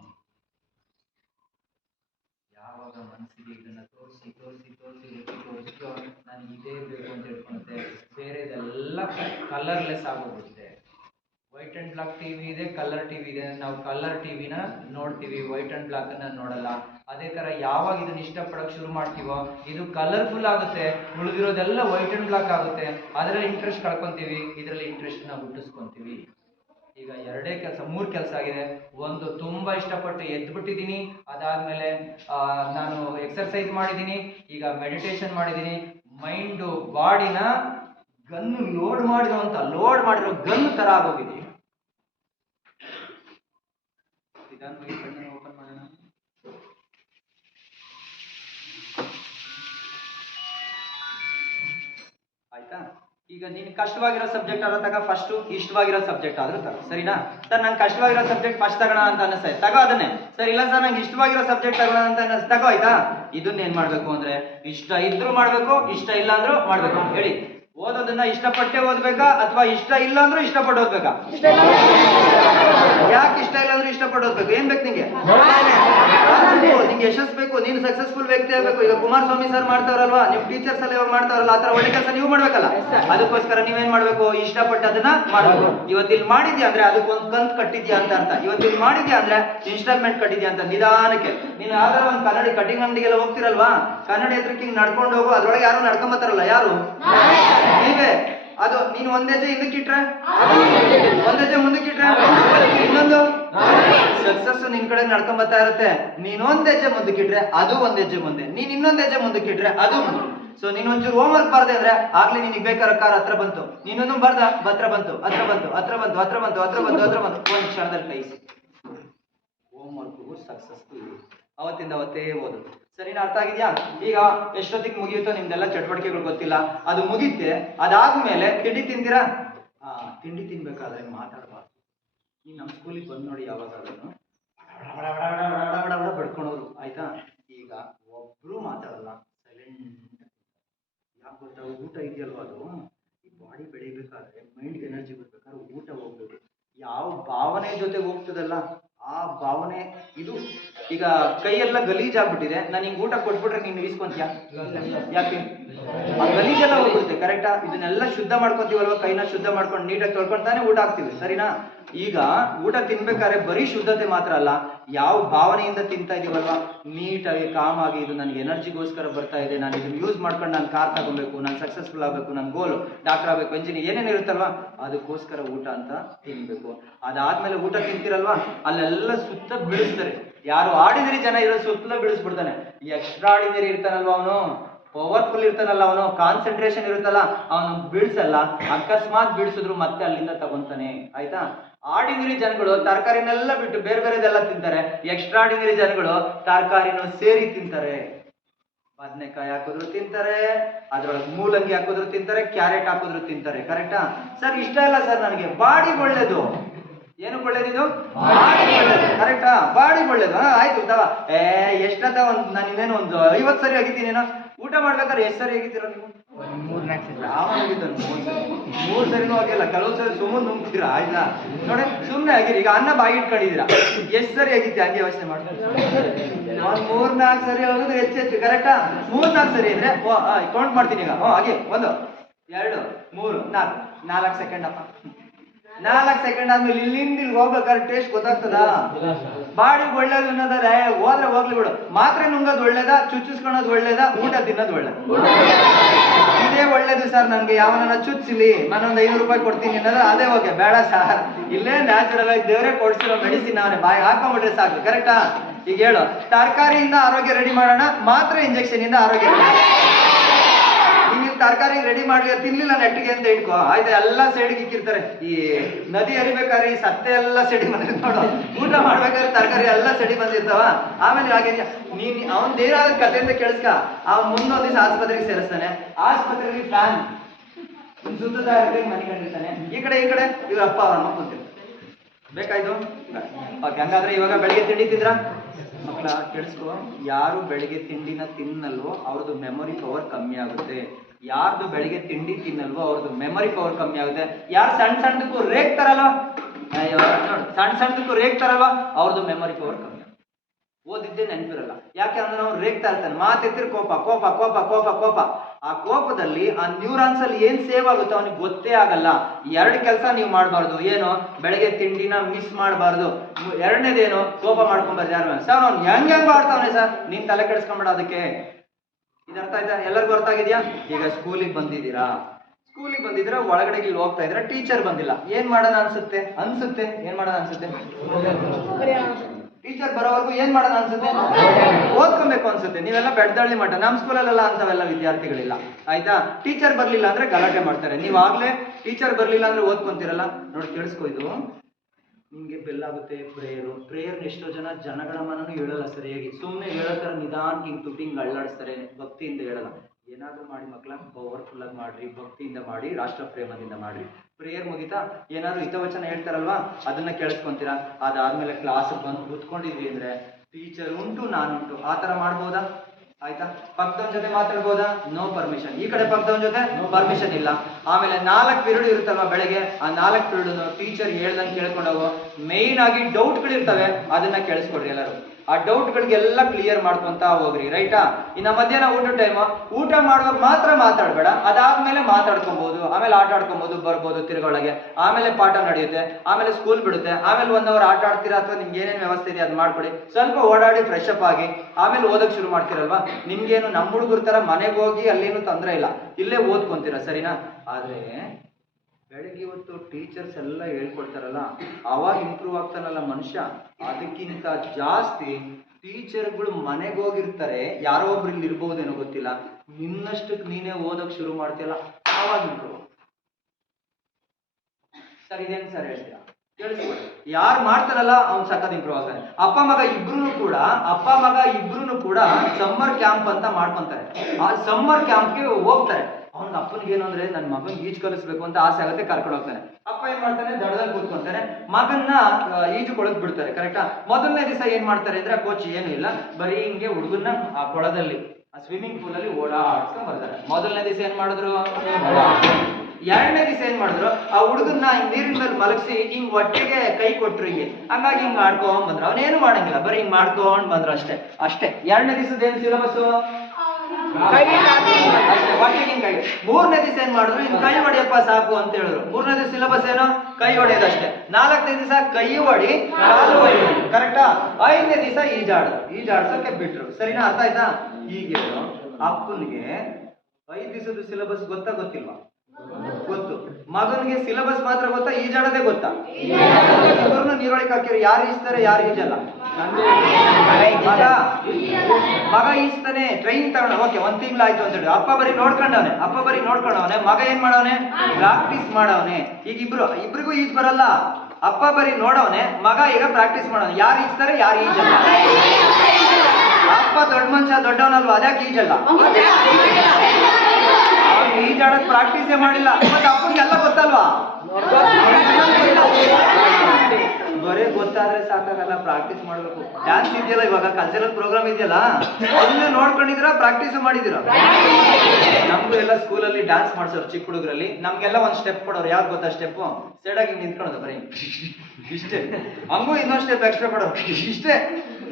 ಯಾವಾಗ ಮನಸ್ಸಿಗೆ ಇದನ್ನ ತೋರಿಸಿ ತೋರಿಸಿ ತೋರಿಸಿ ತೋರಿಸಿ ನನಗೆ ಇದೇ ಬೇಕು ಅಂತ ಹೇಳ್ಕೊಳುತ್ತೆ, ಬೇರೆದೆಲ್ಲ ಕಲರ್ಲೆಸ್ ಆಗೋಗುತ್ತೆ. ವೈಟ್ ಅಂಡ್ ಬ್ಲಾಕ್ ಟಿವಿ ಇದೆ, ಕಲರ್ ಟಿವಿ ಇದೆ. ನಾವು ಕಲರ್ ಟಿವಿನ ನೋಡ್ತೀವಿ, ವೈಟ್ ಅಂಡ್ ಬ್ಲಾಕ್ ಅನ್ನ ನೋಡಲ್ಲ. ಅದೇ ತರ ಯಾವಾಗ ಇದನ್ನ ಇಷ್ಟಪಡಕ್ ಶುರು ಮಾಡ್ತೀವೋ ಇದು ಕಲರ್ಫುಲ್ ಆಗುತ್ತೆ, ಉಳಿದಿರೋದೆಲ್ಲ ವೈಟ್ ಅಂಡ್ ಬ್ಲಾಕ್ ಆಗುತ್ತೆ. ಅದರಲ್ಲಿ ಇಂಟ್ರೆಸ್ಟ್ ಕಳ್ಕೊಂತೀವಿ, ಇದರಲ್ಲಿ ಇಂಟ್ರೆಸ್ಟ್ ನ ಹುಟ್ಟಿಸ್ಕೊಂತೀವಿ. ಈಗ ಎರಡೇ ಕೆಲಸ, 3 ಕೆಲಸ ಆಗಿದೆ. ಒಂದು, ತುಂಬಾ ಇಷ್ಟಪಟ್ಟು ಎದ್ಬಿಟ್ಟಿದ್ದೀನಿ, ಅದಾದ್ಮೇಲೆ ನಾನು ಎಕ್ಸರ್ಸೈಸ್ ಮಾಡಿದ್ದೀನಿ, ಈಗ ಮೆಡಿಟೇಷನ್ ಮಾಡಿದ್ದೀನಿ. ಮೈಂಡು ಬಾಡಿನ ಗನ್ ಲೋಡ್ ಮಾಡಿರೋ ಗನ್ ತರ ಆಗೋಗಿದೆ. ಓಪನ್ ಮಾಡೋಣ. ಆಯ್ತಾ? ಈಗ ನೀನು ಕಷ್ಟವಾಗಿರೋ ಸಬ್ಜೆಕ್ಟ್ ಆದ್ರೂ ತಗ, ಫಸ್ಟ್ ಇಷ್ಟವಾಗಿರೋ ಸಬ್ಜೆಕ್ಟ್ ಆದ್ರೂ ತಗ, ಸರಿನಾ? ಸರ್ ನಂಗೆ ಕಷ್ಟವಾಗಿರೋ ಸಬ್ಜೆಕ್ಟ್ ಫಸ್ಟ್ ತಗೋಣ ಅಂತ ಅನಿಸ್ತಾ ತಗೋ ಅದನ್ನೇ. ಸರ್ ಇಲ್ಲ ಸರ್ ನಂಗೆ ಇಷ್ಟವಾಗಿರೋ ಸಬ್ಜೆಕ್ಟ್ ತಗೋಣ ಅಂತ ತಗೋ, ಆಯ್ತಾ? ಇದನ್ನ ಏನ್ ಮಾಡ್ಬೇಕು ಅಂದ್ರೆ ಇಷ್ಟ ಇದ್ರೂ ಮಾಡ್ಬೇಕು, ಇಷ್ಟ ಇಲ್ಲ ಅಂದ್ರೂ ಮಾಡ್ಬೇಕು. ಹೇಳಿ, ಓದೋದನ್ನ ಇಷ್ಟಪಟ್ಟೆ ಓದ್ಬೇಕಾ ಅಥವಾ ಇಷ್ಟ ಇಲ್ಲ ಅಂದ್ರೂ ಇಷ್ಟಪಟ್ಟು ಓದ್ಬೇಕಾ? ಯಾಕೆ ಇಷ್ಟ ಇಲ್ಲ ಅಂದ್ರೂ ಇಷ್ಟಪಟ್ಟು ಓದ್ಬೇಕು? ಏನ್ ಬೇಕು ನಿಂಗೆ? ನಿಂಗೆ ಯಶಸ್ಸು ಬೇಕು, ನೀನು ಸಕ್ಸಸ್ಫುಲ್ ವ್ಯಕ್ತಿ ಆಗ್ಬೇಕು. ಈಗ ಕುಮಾರಸ್ವಾಮಿ ಸರ್ ಮಾಡ್ತಾರಲ್ವಾ, ನೀವು ಟೀಚರ್ಸ್ ಎಲ್ಲ ಇವಾಗ ಮಾಡ್ತಾರಲ್ಲ, ಆತರ ಒಳ್ಳೆ ಕೆಲಸ ನೀವು ಮಾಡ್ಬೇಕಲ್ಲ. ಅದಕ್ಕೋಸ್ಕರ ನೀವೇನ್ ಮಾಡ್ಬೇಕು? ಇಷ್ಟಪಟ್ಟು ಅದನ್ನ ಮಾಡ್ಬೇಕು. ಇವತ್ತಿಲ್ಲಿ ಮಾಡಿದ್ಯಾ ಅಂದ್ರೆ ಅದಕ್ಕೊಂದು ಕಂತ್ ಕಟ್ಟಿದ್ಯಾ ಅಂತ ಅರ್ಥ. ಇವತ್ತಿಲ್ಲಿ ಮಾಡಿದ್ಯಾ ಅಂದ್ರೆ ಇನ್ಸ್ಟಾಲ್ಮೆಂಟ್ ಕಟ್ಟಿದ್ಯಾ ಅಂತ. ನಿಧಾನಕ್ಕೆ ನೀನು ಯಾವ್ದಾರ ಒಂದು ಕನ್ನಡಿ ಕಟಿಂಗ್ ಅಂಗಡಿಗೆಲ್ಲ ಹೋಗ್ತಿರಲ್ವಾ, ಕನ್ನಡಿ ಹತ್ರಕ್ಕೆ ಹಿಂಗ್ ನಡ್ಕೊಂಡು ಹೋಗು, ಅದ್ರೊಳಗೆ ಯಾರು ನಡ್ಕೊಂಬತ್ತಾರಲ್ಲ, ಯಾರು ನೀವೇ. ಅದು ನೀನು ಒಂದ್ ಹೆಜ್ಜೆ ಹಿಂದಕ್ಕಿಟ್ರೆ, ಒಂದ್ ಹೆಜ್ಜೆ ಮುಂದಕ್ಕಿಟ್ರೆ ಇನ್ನೊಂದು ಸಕ್ಸಸ್ ನಿನ್ ಕಡೆ ನಡ್ಕೊಂಡ್ ಬರ್ತಾ ಇರುತ್ತೆ. ನೀನ್ ಒಂದ್ ಹೆಜ್ಜೆ ಮುಂದಕ್ಕಿಟ್ರೆ ಅದು ಒಂದ್ ಹೆಜ್ಜೆ ಮುಂದೆ, ನೀನ್ ಇನ್ನೊಂದ್ ಹೆಜ್ಜೆ ಮುಂದಕ್ಕಿಟ್ರೆ ಅದು ಮುಂದೆ. ಸೊ ನೀನ್ ಒಂಚೂರು ಹೋಮ್ ವರ್ಕ್ ಬರ್ದೆ ಅಂದ್ರೆ ಆಗ್ಲೇ ನಿನಗೆ ಬೇಕಾದ ಕಾರ್ ಹತ್ರ ಬಂತು, ನೀನೊಂದು ಬರ್ದ ಹತ್ರ ಬಂತು, ಹತ್ರ ಬಂತು, ಹತ್ರ ಬಂತು, ಹತ್ರ ಬಂತು, ಹತ್ರ ಬಂತು, ಹತ್ರ ಬಂತು. ಒಂದ್ ಕ್ಷಣದಲ್ಲಿ ಕೈಸಿ ಹೋಮ್ ವರ್ಕ್ಗೂ ಸಕ್ಸಸ್ ಅವತ್ತಿಂದ ಅವತ್ತೇ ಓದು. ಸರಿನಾ? ಅರ್ಥ ಆಗಿದ್ಯಾ? ಈಗ ಎಷ್ಟೊತ್ತಿಗೆ ಮುಗಿಯುತ್ತೋ ನಿಮ್ದೆಲ್ಲ ಚಟುವಟಿಕೆಗಳು ಗೊತ್ತಿಲ್ಲ, ಅದು ಮುಗಿತೆ. ಅದಾದ್ಮೇಲೆ ತಿಂಡಿ ತಿಂತೀರಾ? ತಿಂಡಿ ತಿನ್ಬೇಕಾದ್ರೆ ಮಾತಾಡಬಾರ್ದು. ಈ ನಮ್ಮ ಸ್ಕೂಲಿಗೆ ಬಂದು ನೋಡಿ, ಯಾವಾಗಾದ್ರೂ ಬಡ್ಕೊಳೋರು, ಆಯ್ತಾ? ಈಗ ಒಬ್ರು ಮಾತಾಡಲ್ಲ, ಸೈಲೆಂಟ್. ಯಾಕೆ ಗೊತ್ತಾ? ಊಟ ಇದೆಯಲ್ವ, ಅದು ಈ ಬಾಡಿ ಬೆಳಿಬೇಕಾದ್ರೆ, ಮೈಂಡ್ ಎನರ್ಜಿ ಬರ್ಬೇಕಾದ್ರೆ ಊಟ ಹೋಗ್ಬೇಕು. ಯಾವ ಭಾವನೆ ಜೊತೆ ಹೋಗ್ತದಲ್ಲ ಆ ಭಾವನೆ ಇದು. ಈಗ ಕೈಯೆಲ್ಲ ಗಲೀಜಾಗ್ಬಿಟ್ಟಿದೆ, ನಾನು ಹಿಂಗ್ ಊಟ ಕೊಟ್ಬಿಟ್ರೆ ನೀನು ಇಸ್ಕೊಂತೀಯ? ಯಾಕೆ? ಆ ಗಲೀಜೆಲ್ಲ ಹೋಗ್ಬಿಡುತ್ತೆ, ಕರೆಕ್ಟಾ? ಇದನ್ನೆಲ್ಲ ಶುದ್ಧ ಮಾಡ್ಕೊಂತೀವಲ್ವ, ಕೈನ ಶುದ್ಧ ಮಾಡ್ಕೊಂಡು ನೀಟಾಗಿ ತೊಳ್ಕೊಂಡು ತಾನೇ ಊಟ ಹಾಕ್ತಿವಿ, ಸರಿನಾ? ಈಗ ಊಟ ತಿನ್ಬೇಕಾದ್ರೆ ಬರೀ ಶುದ್ಧತೆ ಮಾತ್ರ ಅಲ್ಲ, ಯಾವ ಭಾವನೆಯಿಂದ ತಿಂತಾ ಇದೀವಲ್ವಾ, ನೀಟಾಗಿ ಕಾಮಾಗಿ, ಇದು ನನಗೆ ಎನರ್ಜಿಗೋಸ್ಕರ ಬರ್ತಾ ಇದೆ, ನಾನು ಇದನ್ನ ಯೂಸ್ ಮಾಡ್ಕೊಂಡು ನಾನು ಕಾರ್ ತಗೊಬೇಕು, ನಾನು ಸಕ್ಸಸ್ಫುಲ್ ಆಗಬೇಕು, ನನ್ನ ಗೋಲು ಡಾಕ್ಟರ್ ಆಗಬೇಕು, ಇಂಜಿನಿಯರ್, ಏನೇನು ಇರುತ್ತಲ್ವಾ ಅದಕ್ಕೋಸ್ಕರ ಊಟ ಅಂತ ತಿನ್ಬೇಕು. ಅದಾದ್ಮೇಲೆ ಊಟ ತಿಂತಿರಲ್ವಾ, ಅಲ್ಲೆಲ್ಲ ಸುತ್ತ ಬೀಳಿಸ್ತಾರೆ. ಯಾರು ಆರ್ಡಿನರಿ ಜನ ಇರೋ ಸುತ್ತಲೂ ಬೀಳಿಸ್ಬಿಡ್ತಾನೆ. ಎಕ್ಸ್ಟ್ರಾ ಆರ್ಡಿನರಿ ಇರ್ತಾನಲ್ವ ಅವನು, ಪವರ್ಫುಲ್ ಇರ್ತಾನಲ್ಲ ಅವನು, ಕಾನ್ಸಂಟ್ರೇಷನ್ ಇರುತ್ತಲ್ಲ ಅವನು ಬೀಳ್ಸಲ್ಲ. ಅಕಸ್ಮಾತ್ ಬೀಳ್ಸಿದ್ರು ಮತ್ತೆ ಅಲ್ಲಿಂದ ತಗೊಂತಾನೆ, ಆಯ್ತಾ? ಆರ್ಡಿನರಿ ಜನಗಳು ತರಕಾರಿನೆಲ್ಲ ಬಿಟ್ಟು ಬೇರೆ ಬೇರೆದೆಲ್ಲ ತಿಂತಾರೆ. ಎಕ್ಸ್ಟ್ರಾ ಆರ್ಡಿನರಿ ಜನಗಳು ತರಕಾರಿನೂ ಸೇರಿ ತಿಂತಾರೆ. ಬದನೆಕಾಯಿ ಹಾಕಿದ್ರು ತಿಂತಾರೆ, ಅದ್ರೊಳಗೆ ಮೂಲಂಗಿ ಹಾಕಿದ್ರು ತಿಂತಾರೆ, ಕ್ಯಾರೆಟ್ ಹಾಕಿದ್ರು ತಿಂತಾರೆ, ಕರೆಕ್ಟಾ? ಸರ್ ಇಷ್ಟ ಇಲ್ಲ ಸರ್ ನನಗೆ, ಬಾಡಿ ಒಳ್ಳೇದು. ಏನು ಒಳ್ಳೇದಿದು? ಕರೆಕ್ಟಾ? ಬಾಡಿ ಒಳ್ಳೇದು. ಆಯ್ತು ತವ, ಎಷ್ಟಂತ ನಾನು ಇನ್ನೇನು ಒಂದು 50 ಸರಿ ಆಗಿದ್ದೀನೇನೋ. ಊಟ ಮಾಡ್ಬೇಕಾದ್ರೆ ಎಷ್ಟು ಸರಿ ಆಗಿದ್ದೀರ ನೀವು? 3 ಸರಿನೂ ಆಗಿಲ್ಲ, ಕೆಲವೊಂದು ಸರಿ ಸುಮ್ಮನೆ ನುಂಗ್ತೀರಾ, ಆಯ್ತಾ? ನೋಡಿ ಸುಮ್ಮನೆ ಆಗಿರಿ. ಈಗ ಅನ್ನ ಬಾಯಿ ಇಟ್ಕೊಂಡಿದ್ದೀರಾ, ಎಷ್ಟು ಸರಿ ಆಗಿದ್ದೆ ಹಂಗೆ ಯೋಚನೆ ಮಾಡ್ತಾರೆ. ಒಂದು 3-4 ಸರಿ ಹೋಗೋದು ಹೆಚ್ಚು, ಕರೆಕ್ಟಾ? 3-4 ಸರಿ ಇದ್ರೆ ಕೌಂಟ್ ಮಾಡ್ತೀನಿ ಈಗ. ಹಾಗೆ 1 2 3 4 4 ಸೆಕೆಂಡ್ ಅಪ್ಪ. 4 ಸೆಕೆಂಡ್ ಆದ್ಮೇಲೆ ಇಲ್ಲಿಂದ ಇಲ್ಲಿ ಹೋಗ್ಬೇಕಾದ್ರೆ ಟೇಸ್ಟ್ ಗೊತ್ತಾಗ್ತದ? ಬಾಡಿ ಒಳ್ಳೇದು ಅನ್ನೋದಾರೆ ಹೋದ್ರೆ ಹೋಗ್ಲಿ ಬಿಡು. ಮಾತ್ರೆ ನುಂಗೋದು ಒಳ್ಳೇದ, ಚುಚ್ಚಿಸ್ಕೊಳೋದು ಒಳ್ಳೇದ, ಊಟ ತಿನ್ನೋದು ಒಳ್ಳೇದು? ಇದೇ ಒಳ್ಳೇದು ಸರ್ ನನ್ಗೆ. ಯಾವನ ಚುಚ್ಚಿಲಿ, ನಾನೊಂದು 500 ರೂಪಾಯಿ ಕೊಡ್ತೀನಿ ಅನ್ನೋದು ಅದೇ ಓಕೆ. ಬೇಡ ಸರ್, ಇಲ್ಲೇ ನ್ಯಾಚುರಲ್ ಆಗಿ ದೇವರೇ ಕೊಡ್ಸಿರೋ ಮೆಡಿಸಿನ್ ಅವನೇ ಬಾಯಿ ಹಾಕೊಂಡ್ಬಿಟ್ರೆ ಸಾಕು, ಕರೆಕ್ಟಾ? ಈಗ ಹೇಳು, ತರಕಾರಿಯಿಂದ ಆರೋಗ್ಯ ರೆಡಿ ಮಾಡೋಣ, ಮಾತ್ರೆ ಇಂಜೆಕ್ಷನ್ ಇಂದ ಆರೋಗ್ಯ ತರಕಾರಿ ರೆಡಿ ಮಾಡ್ಲಿ, ತಿನ್ಲಿಲ್ಲ ನೆಟ್ಟಿಗೆ ಅಂತ ಇಟ್ಕೋ, ಆಯ್ತಾ? ಎಲ್ಲ ಸೈಡಿಗೆ ಇಕ್ಕಿರ್ತಾರೆ. ಈ ನದಿ ಹರಿಬೇಕಾದ್ರೆ ಈ ಸತ್ತೆ ಎಲ್ಲ ಸೆಡಿ ಬಂದಿರ್ತಾವ ನೋಡು, ಊಟ ಮಾಡ್ಬೇಕಾದ್ರೆ ತರಕಾರಿ ಎಲ್ಲ ಸೆಡಿ ಬಂದಿರ್ತಾವ. ಆಮೇಲೆ ಹಾಗೆ ನೀನ್ ಅವನ್ ಏನಾದ ಕಥೆ ಅಂತ ಕೇಳಿಸ್ಕ, ಅವ್ನು ಮುಂದೊಂದ್ ದಿವಸ ಆಸ್ಪತ್ರೆಗೆ ಸೇರಿಸ್ತಾನೆ. ಆಸ್ಪತ್ರೆಗೆ ಫ್ಯಾನ್ ಸುತ್ತದ ಮನೆ ಕಂಡಿರ್ತಾನೆ. ಈ ಕಡೆ ಇವ್ರ ಅಪ್ಪ ಅವ್ರ ಅಮ್ಮ ಕುಂತಿರ್ತಾರೆ. ಬೇಕಾಯ್ತು? ಓಕೆ, ಹಂಗಾದ್ರೆ ಇವಾಗ ಬೆಳಿಗ್ಗೆ ತಿಂಡಿ ತಿಂದ್ರ? ಮಕ್ಕಳ ಕೇಳಿಸ್ಕೊ, ಯಾರು ಬೆಳಿಗ್ಗೆ ತಿಂಡಿನ ತಿನ್ನಲ್ವೋ ಅವ್ರದ್ದು ಮೆಮೊರಿ ಪವರ್ ಕಮ್ಮಿ ಆಗುತ್ತೆ. ಯಾರ್ದು ಬೆಳಿಗ್ಗೆ ತಿಂಡಿ ತಿನ್ನಲ್ವೋ ಅವ್ರದ್ದು ಮೆಮೊರಿ ಪವರ್ ಕಮ್ಮಿ ಆಗುತ್ತೆ. ಯಾರು ಸಣ್ಣ ಸಣ್ಣದಕ್ಕೂ ರೇಗ್ತಾರಲ್ವ, ಸಣ್ಣ ಸಣ್ಣದಕ್ಕೂ ರೇಗ್ತಾರಲ್ವ ಅವ್ರದ್ದು ಮೆಮೊರಿ ಪವರ್ ಕಮ್ಮಿ. ಓದಿದ್ದೇ ನೆನಪಿರಲ್ಲ. ಯಾಕೆ ಅಂದ್ರೆ ಅವ್ನು ರೇಗ್ತಾ ಇರ್ತಾನೆ, ಮಾತೆತ್ತಿರ ಕೋಪ ಕೋಪ ಕೋಪ ಕೋಪ ಕೋಪ. ಆ ಕೋಪದಲ್ಲಿ ಆ ನ್ಯೂರಾನ್ಸ್ ಅಲ್ಲಿ ಏನ್ ಸೇವ್ ಆಗುತ್ತೋ ಅವನಿಗೆ ಗೊತ್ತೇ ಆಗಲ್ಲ. ಎರಡು ಕೆಲಸ ನೀವು ಮಾಡಬಾರ್ದು. ಏನು? ಬೆಳಗ್ಗೆ ತಿಂಡಿನ ಮಿಸ್ ಮಾಡಬಾರ್ದು. ಎರಡನೇದೇನು? ಕೋಪ ಮಾಡ್ಕೊಂಬಾರ್ದು ಯಾರು ಸರ್. ಅವ್ನು ಹೆಂಗ್ ಮಾಡ್ತಾವನೆ ಸರ್, ನೀನ್ ತಲೆ ಕೆಡಿಸ್ಕೊಂಬೇಡ ಅದಕ್ಕೆ. ಇದು ಅರ್ಥ ಆಯ್ತಾ? ಎಲ್ಲರಿಗೂ ಅರ್ಥ ಆಗಿದ್ಯಾ? ಈಗ ಸ್ಕೂಲಿಗೆ ಬಂದಿದ್ದೀರಾ, ಒಳಗಡೆ ಇಲ್ಲಿ ಹೋಗ್ತಾ ಇದ್ರೆ ಟೀಚರ್ ಬಂದಿಲ್ಲ, ಏನ್ ಮಾಡೋಣ ಅನ್ಸುತ್ತೆ? ಏನ್ ಮಾಡೋಣ ಅನ್ಸುತ್ತೆ? ಟೀಚರ್ ಬರೋವರೆಗೂ ಏನ್ ಮಾಡೋಣ ಅನ್ಸುತ್ತೆ? ಓದ್ಕೊಬೇಕು ಅನ್ಸುತ್ತೆ. ನೀವೆಲ್ಲ ಬೆಡ್ದಳ್ಳಿ ಮಠ. ನಮ್ಮ ಸ್ಕೂಲಲ್ಲೆಲ್ಲ ಅಂತವೆಲ್ಲ ವಿದ್ಯಾರ್ಥಿಗಳಿಲ್ಲ, ಆಯ್ತಾ? ಟೀಚರ್ ಬರ್ಲಿಲ್ಲ ಅಂದ್ರೆ ಗಲಾಟೆ ಮಾಡ್ತಾರೆ. ನೀವಾಗ್ಲೇ ಟೀಚರ್ ಬರ್ಲಿಲ್ಲ ಅಂದ್ರೆ ಓದ್ಕೊಂತೀರಲ್ಲ. ನೋಡಿ ಕೇಳಿಸ್ಕೊ, ಇದು ನಿಮ್ಗೆ ಬೆಲ್ಲಾಗುತ್ತೆ ಪ್ರೇಯರ್ ಎಷ್ಟೋ ಜನಗಣಮನೂ ಹೇಳಲ್ಲ ಸರಿಯಾಗಿ. ಸುಮ್ಮನೆ ಹೇಳೋ ಥರ ನಿಧಾನ ಹಿಂಗ್ ತುಟಿಂಗ್ ಅಳ್ಳಾಡಿಸ್ತಾರೆ, ಭಕ್ತಿಯಿಂದ ಹೇಳಲ್ಲ. ಏನಾದ್ರೂ ಮಾಡಿ ಮಕ್ಕಳ ಪವರ್ಫುಲ್ ಆಗಿ ಮಾಡ್ರಿ, ಭಕ್ತಿಯಿಂದ ಮಾಡಿ, ರಾಷ್ಟ್ರ ಪ್ರೇಮದಿಂದ ಮಾಡ್ರಿ. ಪ್ರೇಯರ್ ಮುಗಿತಾ ಏನಾದ್ರು ಹಿತವಚನ ಹೇಳ್ತಾರಲ್ವಾ, ಅದನ್ನ ಕೇಳಿಸ್ಕೊಂತೀರಾ. ಅದಾದ್ಮೇಲೆ ಕ್ಲಾಸ್ ಬಂದು ಕೂತ್ಕೊಂಡಿದ್ವಿ ಅಂದ್ರೆ ಟೀಚರ್ ಉಂಟು ನಾನುಂಟು ಆ ತರ ಮಾಡ್ಬೋದಾ? ಆಯ್ತಾ? ಪಕ್ಕದವನ ಜೊತೆ ಮಾತಾಡ್ಬೋದಾ? No permission. ಈ ಕಡೆ ಪಕ್ಕದವನ ಜೊತೆ ಪರ್ಮಿಷನ್ ಇಲ್ಲ. ಆಮೇಲೆ 4 ಪೀರಿಯಡ್ ಇರುತ್ತಲ್ವಾ ಬೆಳಗ್ಗೆ, ಆ 4 ಪೀರಿಯಡ್ ಟೀಚರ್ ಹೇಳ್ದಂಗೆ ಕೇಳ್ಕೊಂಡೋಗು. ಮೇಯ್ನ್ ಆಗಿ ಡೌಟ್ಗಳಿರ್ತವೆ, ಅದನ್ನ ಕೇಳಿಸ್ಕೊಡ್ರಿ ಎಲ್ಲರೂ. ಆ ಡೌಟ್ಗಳಿಗೆಲ್ಲ ಕ್ಲಿಯರ್ ಮಾಡ್ಕೊಂತ ಹೋಗ್ರಿ, ರೈಟಾ? ಇನ್ನು ಮಧ್ಯಾಹ್ನ ಊಟ ಟೈಮ್, ಊಟ ಮಾಡುವಾಗ ಮಾತ್ರ ಮಾತಾಡ್ಬೇಡ. ಅದಾದ್ಮೇಲೆ ಮಾತಾಡ್ಕೊಬಹುದು, ಆಮೇಲೆ ಆಟ ಆಡ್ಕೊಬಹುದು, ಬರ್ಬೋದು ತಿರ್ಗೊಳಗೆ. ಆಮೇಲೆ ಪಾಠ ನಡೆಯುತ್ತೆ, ಆಮೇಲೆ ಸ್ಕೂಲ್ ಬಿಡುತ್ತೆ, ಆಮೇಲೆ 1 ಅವರ್ ಆಟ ಆಡ್ತೀರಾ ಅಥವಾ ನಿಮ್ಗೆ ಏನೇನು ವ್ಯವಸ್ಥೆ ಇದೆ ಅದು ಮಾಡ್ಕೊಡಿ. ಸ್ವಲ್ಪ ಓಡಾಡಿ ಫ್ರೆಶ್ ಅಪ್ ಆಗಿ ಆಮೇಲೆ ಓದಕ್ ಶುರು ಮಾಡ್ತೀರಲ್ವಾ. ನಿಮ್ಗೇನು ನಮ್ಮ ಹುಡುಗರ ತರ ಮನೆಗೆ ಹೋಗಿ ಅಲ್ಲೇನು ತೊಂದರೆ ಇಲ್ಲ, ಇಲ್ಲೇ ಓದ್ಕೊಂತೀರಾ, ಸರಿನಾ? ಆದ್ರೆ ಬೆಳಗ್ಗೆ ಇವತ್ತು ಟೀಚರ್ಸ್ ಎಲ್ಲ ಹೇಳ್ಕೊಡ್ತಾರಲ್ಲ, ಅವಾಗ ಇಂಪ್ರೂವ್ ಆಗ್ತಾನಲ್ಲ ಮನುಷ್ಯ. ಅದಕ್ಕಿಂತ ಜಾಸ್ತಿ ಟೀಚರ್ಗಳು ಮನೆಗೆ ಹೋಗಿರ್ತಾರೆ, ಯಾರೋ ಒಬ್ರು ಇಲ್ಲಿ ಇರ್ಬಹುದೇನೋ ಗೊತ್ತಿಲ್ಲ, ನಿನ್ನಷ್ಟಕ್ಕೆ ನೀನೇ ಓದಕ್ ಶುರು ಮಾಡ್ತೀಯಲ್ಲ, ಆವಾಗ ಇಂಪ್ರೂವ್. ಸರ್ ಇದೇನು ಸರ್ ಹೇಳ್ತೀರಾ? ಕೇಳಿಸ್ಕೊಳ್ಳಿ. ಯಾರು ಮಾಡ್ತಾರಲ್ಲ ಅವ್ನು ಸಖತ್ ಇಂಪ್ರೂವ್ ಆಗ್ತಾನೆ. ಅಪ್ಪ ಮಗ ಇಬ್ರು ಕೂಡ ಸಮ್ಮರ್ ಕ್ಯಾಂಪ್ ಅಂತ ಮಾಡ್ಕೊಂತಾರೆ. ಆ ಸಮ್ಮರ್ ಕ್ಯಾಂಪ್ಗೆ ಹೋಗ್ತಾರೆ. ಅವ್ನ ಅಪ್ಪನಿಗೆ ಏನು ಅಂದ್ರೆ ನನ್ನ ಮಗನ್ ಈಜು ಕಲಿಸ್ಬೇಕು ಅಂತ ಆಸೆ ಆಗುತ್ತೆ, ಕರ್ಕೊಂಡು ಹೋಗ್ತಾನೆ. ಅಪ್ಪ ಏನ್ ಮಾಡ್ತಾನೆ, ದಡದಲ್ಲಿ ಕೂತ್ಕೊಂತಾನೆ, ಮಗನ್ನ ಈಜು ಕೊಳಕ್ ಬಿಡ್ತಾರೆ, ಕರೆಕ್ಟಾ? ಮೊದಲನೇ ದಿವಸ ಏನ್ ಮಾಡ್ತಾರೆ ಅಂದ್ರೆ ಕೋಚ್ ಏನು ಇಲ್ಲ, ಬರೀ ಹಿಂಗೆ ಹುಡುಗನ್ನ ಆ ಕೊಳದಲ್ಲಿ, ಆ ಸ್ವಿಮ್ಮಿಂಗ್ ಪೂಲ್ ಅಲ್ಲಿ ಓಡಾಡ್ಸ್ಕೊಂಡ್ ಬರ್ತಾರೆ. ಮೊದಲನೇ ದಿವಸ ಏನ್ ಮಾಡಿದ್ರು. ಎರಡನೇ ದಿವಸ ಏನ್ ಮಾಡಿದ್ರು, ಆ ಹುಡುಗನ್ನ ಹಿಂಗ್ ನೀರಿನ ಮೇಲೆ ಮಲಗಿಸಿ ಹಿಂಗ್ ಹೊಟ್ಟೆಗೆ ಕೈ ಕೊಟ್ರು ಹಿಂಗೆ, ಹಂಗಾಗಿ ಹಿಂಗ್ ಮಾಡ್ಕೊಂಡ್ ಬಂದ್ರು. ಅವನೇನು ಮಾಡಂಗಿಲ್ಲ, ಬರೀ ಹಿಂಗ್ ಮಾಡ್ಕೊಂಡ್ ಬಂದ್ರು ಅಷ್ಟೇ. ಎರಡನೇ ದಿವಸದ ಏನ್ ಸಿಲೆಬಸ್? ಮೂರನೇ ದಿವಸ ಏನ್ ಮಾಡಿದ್ರು, ಇನ್ ಕೈ ಹೊಡಿಯಪ್ಪ ಸಾಕು ಅಂತ ಹೇಳಿದ್ರು. ಮೂರನೇ ದಿವಸ ಸಿಲೆಬಸ್ ಏನು? ಕೈ ಹೊಡೆಯೋದಷ್ಟೇ. 4ನೇ ದಿವಸ ಕೈ ಹೊಡಿ, ಕಾಲು ಹೊಡಿ, ಕರೆಕ್ಟಾ? 5ನೇ ದಿವಸ ಈಜಾಡ್ಸೋಕೆ ಬಿಟ್ರು, ಸರಿನಾ? ಅರ್ಥ ಆಯ್ತಾ? ಹೀಗೆ ಅಪ್ಪನಿಗೆ 5 ದಿವಸದ ಸಿಲೆಬಸ್ ಗೊತ್ತಿಲ್ವಾ? ಗೊತ್ತು. ಮಗನಿಗೆ ಸಿಲೆಬಸ್ ಮಾತ್ರ ಗೊತ್ತಾ, ಈಜಾಡೋದೇ ಗೊತ್ತಾ? ಇಬ್ಬರನ್ನು ನೀರೊಳಗೆ ಹಾಕಿರು, ಯಾರು ಈಜ್ತಾರೆ ಯಾರು ಈಜಲ್ಲ? ಮಗ ಈಜ್ತಾನೆ, ಟ್ರೈನಿಂಗ್ ತಗೊಂಡ. ಓಕೆ, 1 ತಿಂಗಳಾಯ್ತು ಅಂತ ಹೇಳಿ ಅಪ್ಪ ಬರೀ ನೋಡ್ಕೊಂಡವನೆ. ಮಗ ಏನ್ ಮಾಡವನೆ? ಪ್ರಾಕ್ಟೀಸ್ ಮಾಡವನೆ. ಈಗ ಇಬ್ರಿಗೂ ಈಜ್ ಬರಲ್ಲ. ಅಪ್ಪ ಬರೀ ನೋಡವನೆ, ಮಗ ಈಗ ಪ್ರಾಕ್ಟೀಸ್ ಮಾಡವನೆ. ಯಾರು ಈಜ್ತಾರೆ ಯಾರು ಈಜಲ್ಲ? ಅಪ್ಪ ದೊಡ್ಡ ಮನುಷ್ಯ, ದೊಡ್ಡವನಲ್ವಾ, ಅದ್ಯಾಕೆ ಈಜಲ್ಲ? ಈಜಾಡಕ್ ಪ್ರಾಕ್ಟೀಸೇ ಮಾಡಿಲ್ಲ. ಮತ್ತೆ ಅಪ್ಪನಿಗೆಲ್ಲ ಗೊತ್ತಲ್ವಾ? ಬರೀ ಗೊತ್ತಾದ್ರೆ ಸಾಕಾಗಲ್ಲ, ಪ್ರಾಕ್ಟೀಸ್ ಮಾಡ್ಬೇಕು. ಡ್ಯಾನ್ಸ್ ಇದೆಯಲ್ಲ, ಇವಾಗ ಕಲ್ಚರಲ್ ಪ್ರೋಗ್ರಾಮ್ ಇದೆಯಲ್ಲ, ಅದನ್ನ ನೋಡ್ಕೊಂಡಿದ್ದೀರಾ, ಪ್ರಾಕ್ಟೀಸ್ ಮಾಡಿದಿರ? ನಮ್ಗೂ ಎಲ್ಲ ಸ್ಕೂಲಲ್ಲಿ ಡ್ಯಾನ್ಸ್ ಮಾಡ್ಸೋರು ಚಿಕ್ಕ ಹುಡುಗರಲ್ಲಿ. ನಮ್ಗೆಲ್ಲ ಒಂದ್ ಸ್ಟೆಪ್ ಕೊಡೋರು. ಯಾವ್ದು ಗೊತ್ತಾ ಸ್ಟೆಪ್? ಸೈಡಾಗಿ ನಿಂತ್ಕೊಳ್ಳೋದು, ಬರೀ ಇಷ್ಟೇ. ಹಂಗೂ ಇನ್ನೊಂದು ಸ್ಟೆಪ್ ಎಕ್ಸ್ಟ್ರಾ ಕೊಡೋರು, ಇಷ್ಟೇ.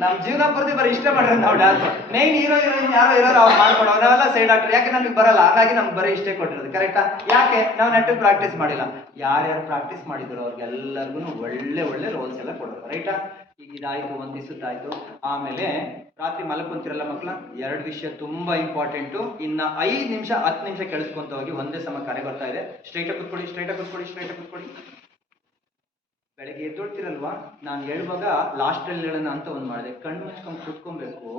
ನಮ್ ಜೀವನ ಪೂರ್ತಿ ಬರೀ ಇಷ್ಟೇ ಮಾಡ್ರಿ ನಾವು ಡ್ಯಾನ್ಸ್. ಮೇನ್ ಹೀರೋಯಿನ್ ಯಾರೋ ಇರೋರು ಅವ್ರು ಮಾಡ್ಕೊಂಡು, ಅವರೆಲ್ಲ ಸೈಡ್ ಆಕ್ಟರ್. ಯಾಕೆ ನಮ್ಗೆ ಬರಲ್ಲ, ಹಾಗಾಗಿ ನಮ್ಗೆ ಬರೀ ಇಷ್ಟೇ ಕೊಟ್ಟಿರೋದು, ಕರೆಕ್ಟಾ? ಯಾಕೆ? ನಾವು ನೆಟ್ಟಿಗೆ ಪ್ರಾಕ್ಟೀಸ್ ಮಾಡಿಲ್ಲ. ಯಾರ್ಯಾರು ಪ್ರಾಕ್ಟೀಸ್ ಮಾಡಿದ್ರು ಅವ್ರಿಗೆಲ್ಲರಿಗೂ ಒಳ್ಳೆ ರೋಲ್ಸ್ ಎಲ್ಲ ಕೊಡೋರು, ರೈಟಾ? ಈಗ ಇದಾಯ್ತು, 1 ದಿವಸದ್ದಾಯ್ತು. ಆಮೇಲೆ ರಾತ್ರಿ ಮಲ್ಕೊಂತಿರಲ್ಲ ಮಕ್ಕಳ, 2 ವಿಷಯ ತುಂಬಾ ಇಂಪಾರ್ಟೆಂಟು. ಇನ್ನ 5 ನಿಮಿಷ 10 ನಿಮಿಷ ಕೆಳಿಸ್ಕೊಂತ ಹೋಗಿ. ಒಂದೇ ಸಮ ಕರೆ ಬರ್ತಾ ಇದೆ. ಸ್ಟ್ರೈಟಾಗಿ ಕೂತ್ಕೊಳ್ಳಿ. ಬೆಳಗ್ಗೆ ಎದ್ದೊಳ್ತಿರಲ್ವಾ, ನಾನು ಹೇಳುವಾಗ ಲಾಸ್ಟಲ್ಲಿ ಹೇಳೋಣ ಅಂತ ಒಂದು ಮಾಡಿದೆ. ಕಣ್ಣು ಮುಚ್ಕೊಂಡು ಕೂತ್ಕೊಬೇಕು.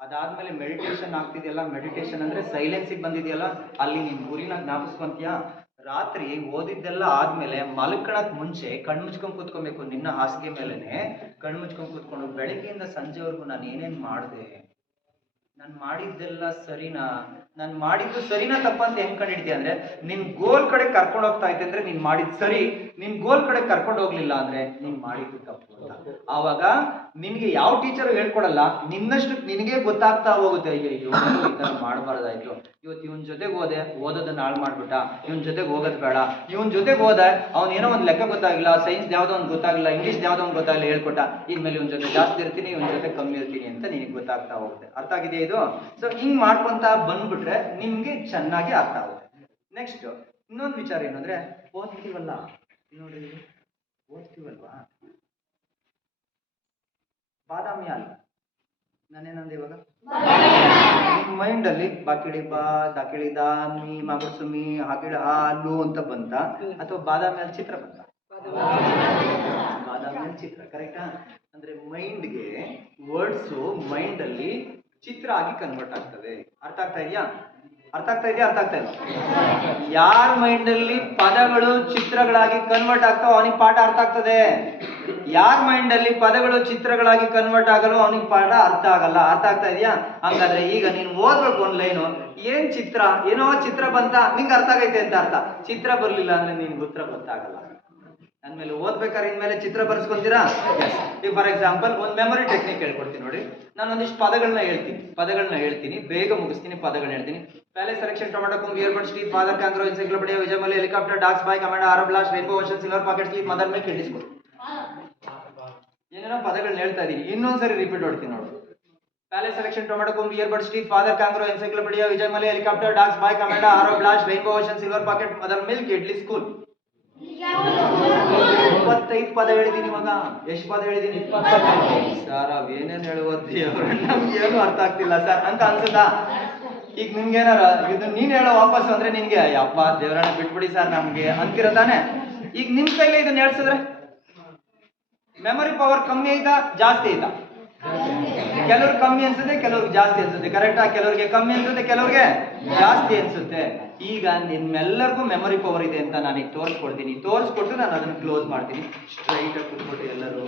ಅದಾದ್ಮೇಲೆ ಮೆಡಿಟೇಷನ್ ಆಗ್ತಿದೆಯಲ್ಲ, ಮೆಡಿಟೇಷನ್ ಅಂದ್ರೆ ಸೈಲೆನ್ಸಿಗೆ ಬಂದಿದೆಯಲ್ಲ, ಅಲ್ಲಿ ನೀನ್ ಗುರಿನ ಜ್ಞಾಪಿಸ್ಕೊಂತೀಯಾ? ರಾತ್ರಿ ಓದಿದ್ದೆಲ್ಲ ಆದ್ಮೇಲೆ ಮಲ್ಕಣಕ್ ಮುಂಚೆ ಕಣ್ಣು ಮುಚ್ಕೊಂಡ್ ಕೂತ್ಕೊಬೇಕು. ನಿನ್ನ ಹಾಸಿಗೆ ಮೇಲೆನೆ ಕಣ್ಣು ಮುಚ್ಕೊಂಡ್ ಕೂತ್ಕೊಂಡು ಬೆಳಗ್ಗೆಯಿಂದ ಸಂಜೆವರೆಗೂ ನಾನು ಏನೇನ್ ಮಾಡಿದೆ, ನಾನು ಮಾಡಿದ್ದೆಲ್ಲ ಸರಿನಾ, ನಾನು ಮಾಡಿದ್ದು ಸರಿನಾ ತಪ್ಪಂತ ಹೆಂಗ್ ಕಂಡಿಡ್ತೀಯ ಅಂದ್ರೆ, ನಿನ್ ಗೋಲ್ ಕಡೆ ಕರ್ಕೊಂಡು ಹೋಗ್ತಾ ಐತೆ ಅಂದ್ರೆ ನೀನ್ ಮಾಡಿದ್ ಸರಿ, ನಿನ್ ಗೋಲ್ ಕಡೆ ಕರ್ಕೊಂಡು ಹೋಗ್ಲಿಲ್ಲ ಅಂದ್ರೆ ನೀನ್ ಮಾಡಿದ್ದು ತಪ್ಪು ಅಂತ. ಆವಾಗ ನಿನ್ಗೆ ಯಾವ ಟೀಚರ್ ಹೇಳ್ಕೊಡಲ್ಲ, ನಿನ್ನಷ್ಟು ನಿನಗೆ ಗೊತ್ತಾಗ್ತಾ ಹೋಗುತ್ತೆ. ಅಯ್ಯೋ ಈ ತರ ಮಾಡಬಾರ್ದಾಯ್ತು, ಇವತ್ತು ಇವನ್ ಜೊತೆಗೆ ಹೋದೆ ಓದೋದನ್ನ ಹಾಳು ಮಾಡ್ಬಿಟ್ಟ, ಇವನ್ ಜೊತೆಗೆ ಹೋಗೋದು ಬೇಡ, ಇವನ್ ಜೊತೆಗೆ ಹೋದೆ ಅವ್ನು ಏನೋ ಒಂದು ಲೆಕ್ಕ ಗೊತ್ತಾಗಿಲ್ಲ, ಸೈನ್ಸ್ ಯಾವ್ದೋ ಒಂದು ಗೊತ್ತಾಗಿಲ್ಲ, ಇಂಗ್ಲೀಷ್ ಯಾವ್ದೋ ಒಂದು ಗೊತ್ತಾಗಿಲ್ಲ ಹೇಳ್ಕೊಟ್ಟ, ಇನ್ಮೇಲೆ ಇವನ್ ಜೊತೆ ಜಾಸ್ತಿ ಇರ್ತೀನಿ, ಇವನ್ ಜೊತೆ ಕಮ್ಮಿ ಇರ್ತೀನಿ ಅಂತ ನಿನಗೆ ಗೊತ್ತಾಗ್ತಾ ಹೋಗುತ್ತೆ. ಅರ್ಥ ಆಗಿದೆ ಇದು? ಸೊ ಹಿಂಗ್ ಮಾಡ್ಕೊಂತ ಬಂದ್ಬಿಟ್ರೆ ನಿಮ್ಗೆ ಚೆನ್ನಾಗಿ ಅರ್ಥ ಆಗುತ್ತೆ. ನೆಕ್ಸ್ಟ್ ಇನ್ನೊಂದು ವಿಚಾರ ಏನಂದ್ರೆ, ಓದ್ತೀವಲ್ಲ ನೋಡಿ, ಓದ್ತೀವಲ್ವಾ, ಬಾದಾಮಿ ಹಾಲು ನಾನೇನಂದೆ ಇವಾಗ, ಮೈಂಡ್ ಅಲ್ಲಿ ಬಾಕಿಳಿ ಬಾ ದಾಕಿಳಿ ದಾ ಮೀ ಮಾಗುಡ್ಸು ಮೀ ಹಾಕಿಳ ಹಾಲು ಅಂತ ಬಂತ, ಅಥವಾ ಬಾದಾಮಿ ಹಾಲು ಚಿತ್ರ ಬಂತ? ಬಾದಾಮಿ ಹಾಲು ಚಿತ್ರ, ಕರೆಕ್ಟಾ? ಅಂದ್ರೆ ಮೈಂಡ್ಗೆ ವರ್ಡ್ಸ್ ಮೈಂಡ್ ಅಲ್ಲಿ ಚಿತ್ರ ಆಗಿ ಕನ್ವರ್ಟ್ ಆಗ್ತವೆ. ಅರ್ಥ ಆಗ್ತಾ ಇದೆಯಾ? ಅರ್ಥ ಆಗ್ತಾ ಇದೆಯಾ? ಅರ್ಥ ಆಗ್ತಾ ಇಲ್ಲ? ಯಾರ ಮೈಂಡ್ ಅಲ್ಲಿ ಪದಗಳು ಚಿತ್ರಗಳಾಗಿ ಕನ್ವರ್ಟ್ ಆಗ್ತಾವ ಅವನಿಗೆ ಪಾಠ ಅರ್ಥ ಆಗ್ತದೆ. ಯಾರ ಮೈಂಡ್ ಅಲ್ಲಿ ಪದಗಳು ಚಿತ್ರಗಳಾಗಿ ಕನ್ವರ್ಟ್ ಆಗಲು ಅವನಿಗೆ ಪಾಠ ಅರ್ಥ ಆಗಲ್ಲ. ಅರ್ಥ ಆಗ್ತಾ ಇದೆಯಾ? ಹಂಗಾದ್ರೆ ಈಗ ನೀನು ಓದ್ಬೇಕು ಒಂದ್ ಲೈನು, ಏನ್ ಚಿತ್ರ, ಏನೋ ಚಿತ್ರ ಬಂತ ನಿಂಗೆ ಅರ್ಥ ಆಗೈತೆ ಅಂತ ಅರ್ಥ, ಚಿತ್ರ ಬರ್ಲಿಲ್ಲ ಅಂದ್ರೆ ನಿನ್ಗೆ ಉತ್ತರ ಗೊತ್ತಾಗಲ್ಲ. ಅಂದ್ಮೇಲೆ ಓದ್ಬೇಕಾದ್ರೆ ಇನ್ಮೇಲೆ ಚಿತ್ರ ಬರ್ಸ್ಕೊಂತೀರಾ? ಈಗ ಫಾರ್ ಎಕ್ಸಾಂಪಲ್ ಒಂದು ಮೆಮೊರಿ ಟೆಕ್ನಿಕ್ ಹೇಳ್ಕೊಡ್ತೀನಿ ನೋಡಿ. ನಾನು ಒಂದಿಷ್ಟು ಪದಗಳನ್ನ ಹೇಳ್ತೀನಿ, ಬೇಗ ಮುಗಿಸ್ತೀನಿ, ಪದಗಳನ್ನ ಹೇಳ್ತೀನಿ. पहले सिलेक्शन टोमेटो कुम earbud sleep father kangaroo encyclopedia विजय मल्य हेलिकॉप्टर डॉग्स बाइक कमांडो आरो blast rainbow ocean silver pocket sleep mother milk kidney school. ಏನೇನೋ ಪದಗಳನ್ನ ಹೇಳ್ತಾ ಇದೀನಿ, ಇನ್ನೊಂದ್ಸರಿ ರಿಪೀಟ್ ಮಾಡ್ತೀನಿ ನೋಡು. पहले सिलेक्शन टोमेटो कुम earbud sleep father kangaroo encyclopedia विजय मल्य हेलिकॉप्टर डॉग्स बाइक कमांडो आरो blast rainbow ocean silver pocket mother milk kidney school. 25 ಪದ ಹೇಳಿದೀನಿ. ಇವಾಗ ಎಷ್ಟು ಪದ ಹೇಳಿದೀನಿ? 25. ಸರ್ ಅವೇನೇನು ಹೇಳುವತ್ತಿ ನಮ್ಗೆ ಏನು ಅರ್ಥ ಆಗ್ತಿಲ್ಲ ಸರ್ ಅಂತ ಅನ್ಸುತ್ತಾ? ಈಗ ನಿಮ್ಗೆ ಏನಾರ ಇದು ನೀನ್ ಹೇಳೋ ವಾಪಸ್ ಅಂದ್ರೆ ನಿನ್ಗೆ ಅಪ್ಪ ದೇವರನ್ನ ಬಿಟ್ಬಿಡಿ ಸರ್ ನಮ್ಗೆ ಅಂತಿರೋ ತಾನೆ. ಈಗ ನಿಮ್ ಕೈಲಿ ಇದನ್ನ ಹೇಳ್ಸಿದ್ರೆ ಮೆಮೊರಿ ಪವರ್ ಕಮ್ಮಿ ಐತಾ ಜಾಸ್ತಿ ಐತಾ? ಕೆಲವ್ರಿಗೆ ಕಮ್ಮಿ ಅನ್ಸುತ್ತೆ, ಕೆಲವ್ರಿಗೆ ಜಾಸ್ತಿ ಅನ್ಸುತ್ತೆ. ಕರೆಕ್ಟಾ? ಕೆಲವ್ರಿಗೆ ಕಮ್ಮಿ ಅನ್ಸುತ್ತೆ, ಕೆಲವ್ರಿಗೆ ಜಾಸ್ತಿ ಅನ್ಸುತ್ತೆ. ಈಗ ನಿಮ್ಮೆಲ್ಲರಿಗೂ ಮೆಮೊರಿ ಪವರ್ ಇದೆ ಅಂತ ನಾನೀಗ ತೋರಿಸ್ಕೊಡ್ತೀನಿ. ತೋರಿಸ್ಕೊಟ್ಟು ನಾನು ಅದನ್ನ ಕ್ಲೋಸ್ ಮಾಡ್ತೀನಿ. ಸ್ಟ್ರೈಟ್ ಆಗಿ ಕೂತ್ಕೊಟ್ಟು ಎಲ್ಲರೂ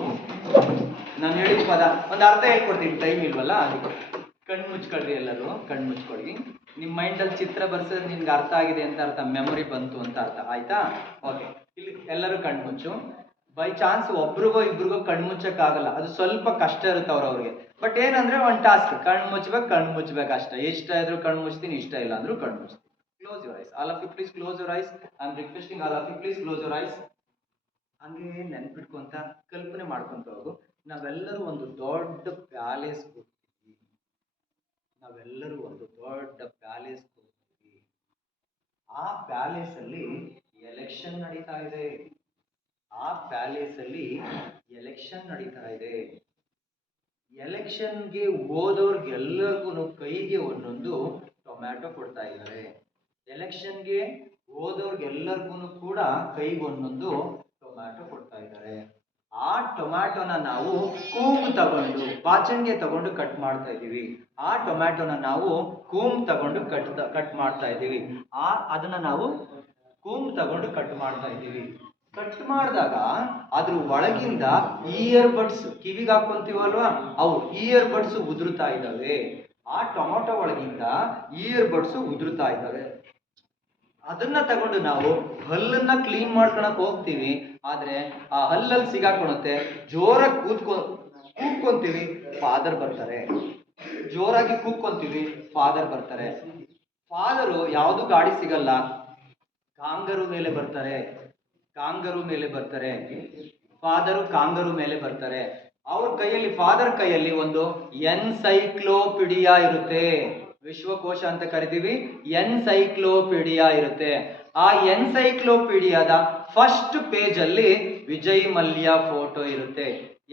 ನಾನು ಹೇಳಿದ ಪದ ಒಂದು ಅರ್ಧ ಹೇಳ್ಕೊಡ್ತೀನಿ, ಟೈಮ್ ಇಲ್ವಲ್ಲ ಅದಕ್ಕೆ. ಕಣ್ಣು ಮುಚ್ಕೊಳ್ರಿ, ಎಲ್ಲರೂ ಕಣ್ಣು ಮುಚ್ಕೊಳ್ರಿ. ನಿಮ್ಮ ಮೈಂಡಲ್ಲಿ ಚಿತ್ರ ಬರ್ಸೋದು ನಿನ್ಗೆ ಅರ್ಥ ಆಗಿದೆ ಅಂತ ಅರ್ಥ, ಮೆಮೊರಿ ಬಂತು ಅಂತ ಅರ್ಥ ಆಯ್ತಾ? ಓಕೆ, ಇಲ್ಲಿ ಎಲ್ಲರೂ ಕಣ್ಣು ಮುಚ್ಚು. ಬೈ ಚಾನ್ಸ್ ಒಬ್ರಿಗೋ ಇಬ್ರಿಗೋ ಕಣ್ಣು ಮುಚ್ಚಕ್ಕಾಗಲ್ಲ, ಅದು ಸ್ವಲ್ಪ ಕಷ್ಟ ಇರುತ್ತೆ ಅವ್ರಿಗೆ. ಬಟ್ ಏನಂದ್ರೆ ಒಂದು ಟಾಸ್ಕ್, ಕಣ್ಣು ಮುಚ್ಚಬೇಕು ಅಷ್ಟೇ. ಇಷ್ಟ ಇದ್ರು ಕಣ್ಣು ಮುಚ್ತೀನಿ, ಇಷ್ಟ ಇಲ್ಲ ಅಂದ್ರೂ ಕಣ್ಣು ಮುಚ್ತೀನಿ. Close your eyes, all of you please close your eyes. I am requesting all of you please close your eyes. ಹಂಗೆ ನೆನ್ಪಿಟ್ಕೊಂತ ಕಲ್ಪನೆ ಮಾಡ್ಕೊಂತ ಹೋಗು. ನಾವೆಲ್ಲರೂ ಒಂದು ದೊಡ್ಡ ಪ್ಯಾಲೇಸ್ ಹೋಗ್ತೀವಿ. ಆ ಪ್ಯಾಲೇಸ್ ಅಲ್ಲಿ ಎಲೆಕ್ಷನ್ ನಡೀತಾ ಇದೆ. ಎಲೆಕ್ಷನ್ಗೆ ಹೋದವ್ರಿಗೆಲ್ಲರಿಗೂ ಕೈಗೆ ಒಂದೊಂದು ಟೊಮ್ಯಾಟೊ ಕೊಡ್ತಾ ಇದ್ದಾರೆ. ಎಲೆಕ್ಷನ್ಗೆ ಹೋದವ್ರಿಗೆಲ್ಲರಿಗೂ ಕೂಡ ಕೈಗೆ ಒಂದೊಂದು ಟೊಮ್ಯಾಟೊ ಕೊಡ್ತಾ ಇದ್ದಾರೆ. ಆ ಟೊಮ್ಯಾಟೊನ ನಾವು ಕೂಮ್ ತಗೊಂಡು ಬಾಚಣಿಗೆ ತಗೊಂಡು ಕಟ್ ಮಾಡ್ತಾ ಇದೀವಿ. ಆ ಟೊಮ್ಯಾಟೊನ ನಾವು ಕೂಮ್ ತಗೊಂಡು ಕಟ್ ಮಾಡ್ತಾ ಇದೀವಿ. ಅದನ್ನ ನಾವು ಕೂಮ್ ತಗೊಂಡು ಕಟ್ ಮಾಡ್ತಾ ಇದೀವಿ. ಕಟ್ ಮಾಡಿದಾಗ ಅದ್ರ ಒಳಗಿಂದ ಇಯರ್ ಬಡ್ಸ್, ಕಿವಿಗೆ ಹಾಕೊಂತೀವಲ್ವಾ, ಅವು ಇಯರ್ ಬಡ್ಸ್ ಉದುರುತ್ತಾ ಇದ್ದಾವೆ. ಆ ಟೊಮ್ಯಾಟೊ ಒಳಗಿಂದ ಇಯರ್ ಬಡ್ಸ್ ಉದುರುತ್ತಾ ಇದ್ದಾವೆ. ಅದನ್ನ ತಗೊಂಡು ನಾವು ಹಲ್ಲನ್ನ ಕ್ಲೀನ್ ಮಾಡ್ಕೊಳಕ್ ಹೋಗ್ತೀವಿ. ಆದ್ರೆ ಆ ಹಲ್ಲಲ್ಲಿ ಸಿಗಾಕೊಳುತ್ತೆ. ಜೋರಾಗಿ ಕೂಗ್ಕೊಂತೀವಿ, ಫಾದರ್ ಬರ್ತಾರೆ. ಜೋರಾಗಿ ಕೂಗ್ಕೊಂತೀವಿ, ಫಾದರ್ ಬರ್ತಾರೆ. ಫಾದರು ಯಾವ್ದು ಗಾಡಿ ಸಿಗಲ್ಲ, ಕಾಂಗರು ಮೇಲೆ ಬರ್ತಾರೆ. ಫಾದರು ಕಾಂಗರು ಮೇಲೆ ಬರ್ತಾರೆ. ಅವ್ರ ಕೈಯಲ್ಲಿ, ಫಾದರ್ ಕೈಯಲ್ಲಿ ಒಂದು ಎನ್ಸೈಕ್ಲೋಪೀಡಿಯಾ ಇರುತ್ತೆ. ವಿಶ್ವಕೋಶ ಅಂತ ಕರಿತೀವಿ, ಎನ್ಸೈಕ್ಲೋಪೀಡಿಯಾ ಇರುತ್ತೆ. ಆ ಎನ್ಸೈಕ್ಲೋಪೀಡಿಯಾದ ಫಸ್ಟ್ ಪೇಜ್ ಅಲ್ಲಿ ವಿಜಯ್ ಮಲ್ಯ ಫೋಟೋ ಇರುತ್ತೆ.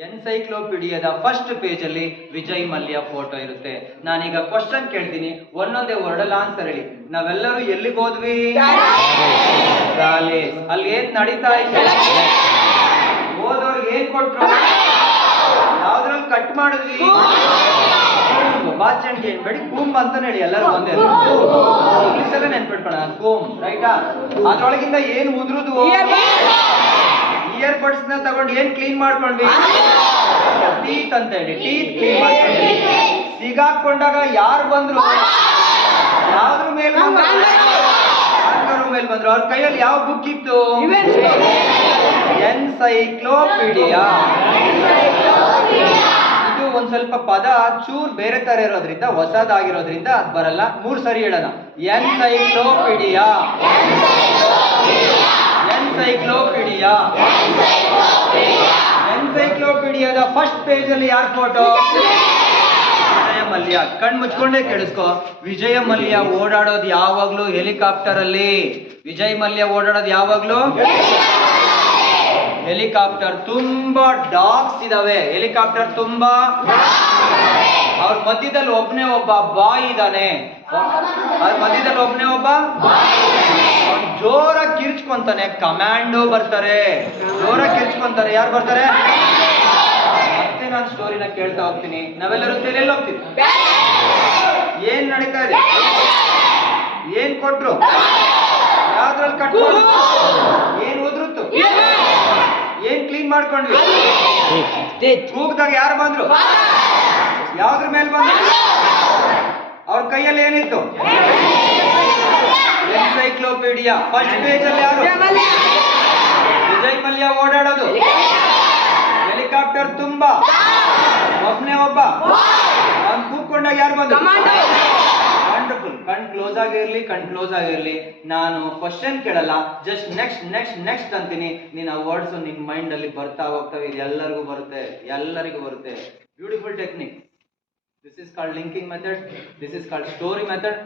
ಎನ್ಸೈಕ್ಲೋಪೀಡಿಯಾದ ಫಸ್ಟ್ ಪೇಜ್ ಅಲ್ಲಿ ವಿಜಯ್ ಮಲ್ಯ ಫೋಟೋ ಇರುತ್ತೆ. ನಾನೀಗ ಕ್ವಶನ್ ಕೇಳ್ತೀನಿ, ಒಂದೊಂದೇ ವರ್ಡಲ್ಲಿ ಆನ್ಸರ್ ಹೇಳಿ. ನಾವೆಲ್ಲರೂ ಎಲ್ಲಿಗೆ ಹೋದ್ವಿ? ಪ್ಯಾಲೇಸ್. ಅಲ್ಲಿ ಏನ್ ನಡೀತಾ ಇದೆ? ಹೋದವ್ರಿಗೆ ಏನ್ ಕೊಟ್ರು? ಯಾವ್ದ್ರಲ್ಲಿ ಕಟ್ ಮಾಡಿದ್ವಿ? ಬಾಚಣಿಗೆ ಏನ್ಬೇಡಿ, ಕೂಮ್ ಅಂತ ಹೇಳಿ. ಎಲ್ಲರೂ ಒಂದೇ ಇಂಗ್ಲಿಷ್ ಎಲ್ಲ ನೆನ್ಪಿಟ್ಕೋಣ, ಕೂಮ್. ರೈಟಾ? ಅದ್ರೊಳಗಿಂದ ಏನ್ ಉದುರುದು? ಇಯರ್ ಬಡ್ಸ್ ನ ತಗೊಂಡು ಏನ್ ಕ್ಲೀನ್ ಮಾಡ್ಕೊಂಡ್ವಿ? ಟೀತ್ ಅಂತ ಹೇಳಿ, ಟೀತ್ ಕ್ಲೀನ್ ಮಾಡ್ಕೊಂಡ್ವಿ. ಸಿಗಾಕೊಂಡಾಗ ಯಾರು ಬಂದ್ರು? ಯಾವ್ದ್ರ ಮೇಲೆ ಬಂದ್ರು? ಅವ್ರ ಕೈಯಲ್ಲಿ ಯಾವ ಬುಕ್ ಇತ್ತು? ಎನ್ಸೈಕ್ಲೋಪೀಡಿಯಾ. ಒಂದ್ ಸ್ವಲ್ಪ ಪದ ಚೂರ್ ಬೇರೆ ತರ ಇರೋದ್ರಿಂದ ಹೊಸದಾಗಿರೋದ್ರಿಂದ ಅದ್ ಬರಲ್ಲ. 3 ಸರಿ ಹೇಳೋಣ. Encyclopedia, encyclopedia. ಎನ್ಸೈಕ್ಲೋಪೀಡಿಯಾದ ಫಸ್ಟ್ ಪೇಜ್ ಅಲ್ಲಿ ಯಾರ್ ಫೋಟೋ? ವಿಜಯ ಮಲ್ಯ. ಕಣ್ ಮುಚ್ಕೊಂಡೇ ಕೇಳಿಸ್ಕೊ. ವಿಜಯ ಮಲ್ಯ ಓಡಾಡೋದು ಯಾವಾಗ್ಲೂ ಹೆಲಿಕಾಪ್ಟರ್ ಅಲ್ಲಿ. ವಿಜಯ್ ಮಲ್ಯ ಓಡಾಡೋದು ಯಾವಾಗ್ಲೂ ಹೆಲಿಕಾಪ್ಟರ್. ತುಂಬಾ ಡಾಗ್ಸ್ ಇದಾವೆ, ಹೆಲಿಕಾಪ್ಟರ್ ತುಂಬಾ. ಅವ್ರ ಮಧ್ಯದಲ್ಲಿ ಒಬ್ನೇ ಒಬ್ಬ ಬಾಯ್ ಇದ್ದಾನೆ. ಅವ್ರ ಮಧ್ಯದಲ್ಲಿ ಒಬ್ನೇ ಒಬ್ಬ ಜೋರಾಗಿ ಕಿರ್ಚ್ಕೊಂತಾನೆ. ಕಮಾಂಡೋ ಬರ್ತಾರೆ, ಜೋರಾಗಿ ಕಿರ್ಚ್ಕೊಂತಾರೆ. ಯಾರು ಬರ್ತಾರೆ? ಮತ್ತೆ ನಾನು ಸ್ಟೋರಿನ ಕೇಳ್ತಾ ಹೋಗ್ತೀನಿ. ನಾವೆಲ್ಲರೂ ಸೇರಿ ಎಲ್ಲಿ ಹೋಗ್ತೀವಿ? ಏನ್ ನಡೀತಾ ಇದೆ? ಏನ್ ಕೊಟ್ರು? ಯಾವ್ದ್ರಲ್ಲಿ ಕಟ್ಕೊಂಡು? ಏನ್ ಉದ್ರುತ್ತು? ಏನ್ ಕ್ಲೀನ್ ಮಾಡ್ಕೊಂಡ್ವಿ? ಕೂಗ್ದಾಗ ಯಾರು ಬಂದ್ರು? ಯಾವ್ದ್ರ ಮೇಲೆ ಬಂದ್ರು? ಅವ್ರ ಕೈಯಲ್ಲಿ ಏನಿತ್ತು? ಎನ್ಸೈಕ್ಲೋಪೀಡಿಯಾ. ಫಸ್ಟ್ ಪೇಜ್ ಅಲ್ಲಿ ಯಾರು? ವಿಜಯ್ ಮಲ್ಯ ಓಡಾಡೋದು, ಹೆಲಿಕಾಪ್ಟರ್ ತುಂಬಾ, ಒಬ್ನೇ ಒಬ್ಬ. ಅವ್ನು ಕೂತ್ಕೊಂಡಾಗ ಯಾರು ಬಂದ್ರು? ವಂಡರ್ಫುಲ್. ಕಣ್ ಕ್ಲೋಸ್ ಆಗಿರ್ಲಿ, ಕಣ್ ಕ್ಲೋಸ್ ಆಗಿರ್ಲಿ. ನಾನು ಕ್ವಶನ್ ಕೇಳಲ್ಲ, ಜಸ್ಟ್ ನೆಕ್ಸ್ಟ್ ನೆಕ್ಸ್ಟ್ ನೆಕ್ಸ್ಟ್ ಅಂತೀನಿ. ನೀನ್ ಆ ವರ್ಡ್ಸ್ ನಿನ್ ಮೈಂಡ್ ಅಲ್ಲಿ ಬರ್ತಾ ಹೋಗ್ತವೆ. ಇದು ಎಲ್ಲರಿಗೂ ಬರುತ್ತೆ, ಎಲ್ಲರಿಗೂ ಬರುತ್ತೆ. Beautiful technique. This is called linking method, this is called story method.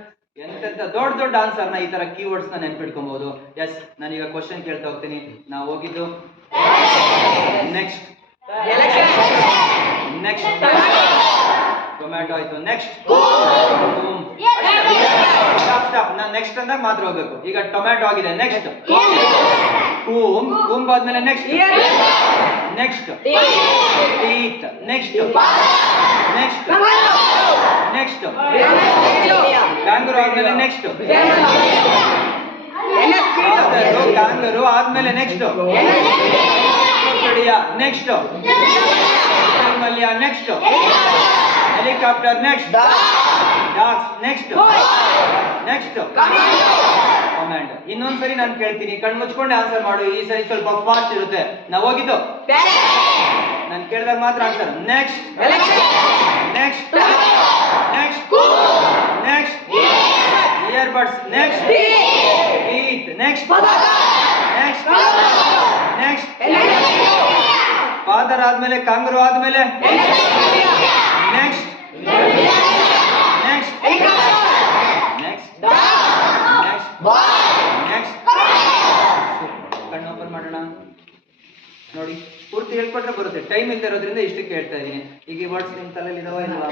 ಎಂತೆಂತ ದೊಡ್ಡ ದೊಡ್ಡ ಆನ್ಸರ್ನ ಈ ತರ ಕೀವರ್ಡ್ಸ್ ನ ನೆನ್ಪಿಟ್ಕೊಬಹುದು. ಎಸ್, ನಾನೀಗ ಕ್ವಶನ್ ಕೇಳ್ತಾ ಹೋಗ್ತೀನಿ. ನಾವು ಹೋಗಿದ್ದು ನೆಕ್ಸ್ಟ್ ನೆಕ್ಸ್ಟ್ ಟೊಮ್ಯಾಟೊ ಆಯ್ತು. Next stop. ನಾನು ನೆಕ್ಸ್ಟ್ ಅಂದಾಗ ಮಾತ್ರ ಹೋಗ್ಬೇಕು. ಈಗ ಟೊಮ್ಯಾಟೊ ಆಗಿದೆ. ನೆಕ್ಸ್ಟ್ ಕೂಂಬ್ ಆದ್ಮೇಲೆ next next teeth. Next next next kangaroo ಆದ್ಮೇಲೆ ನೆಕ್ಸ್ಟ್ ಕ್ಯಾಂಗರು ಆದ್ಮೇಲೆ next next Mallya. Next helicopter. Next dogs. Next next command. ಇನ್ನೊಂದ್ಸರಿ ನಾನು ಕೇಳ್ತೀನಿ, ಕಣ್ ಮುಚ್ಕೊಂಡೆ ಆನ್ಸರ್ ಮಾಡು. ಈ ಸರಿ ಸ್ವಲ್ಪ ಫಾಸ್ಟ್ ಇರುತ್ತೆ. ನಾವು ಹೋಗಿದ್ದು ನಾನು ಕೇಳಿದಾಗ ಮಾತ್ರ answer. Next next next next earbuds. Next teeth. Next next next father ಆದ್ಮೇಲೆ ಕಾಂಗರು ಆದ್ಮೇಲೆ ನೆಕ್ಸ್ಟ್ ನೆಕ್ಸ್ಟ್ ನೆಕ್ಸ್ಟ್ ನೆಕ್ಸ್ಟ್. ಕಣ್ಣು ಓಪನ್ ಮಾಡೋಣ. ನೋಡಿ, ಪೂರ್ತಿ ಹೇಳ್ಕೊಟ್ರೆ ಬರುತ್ತೆ. ಟೈಮ್ ಇಲ್ಲದೆ ಇರೋದ್ರಿಂದ ಇಷ್ಟಕ್ಕೆ ಹೇಳ್ತಾ ಇದೀನಿ. ಈಗ ಈ ವರ್ಡ್ಸ್ ನಿಮ್ ತಲೆಯಲ್ಲಿ ಇದಾವ ಇಲ್ವಾ?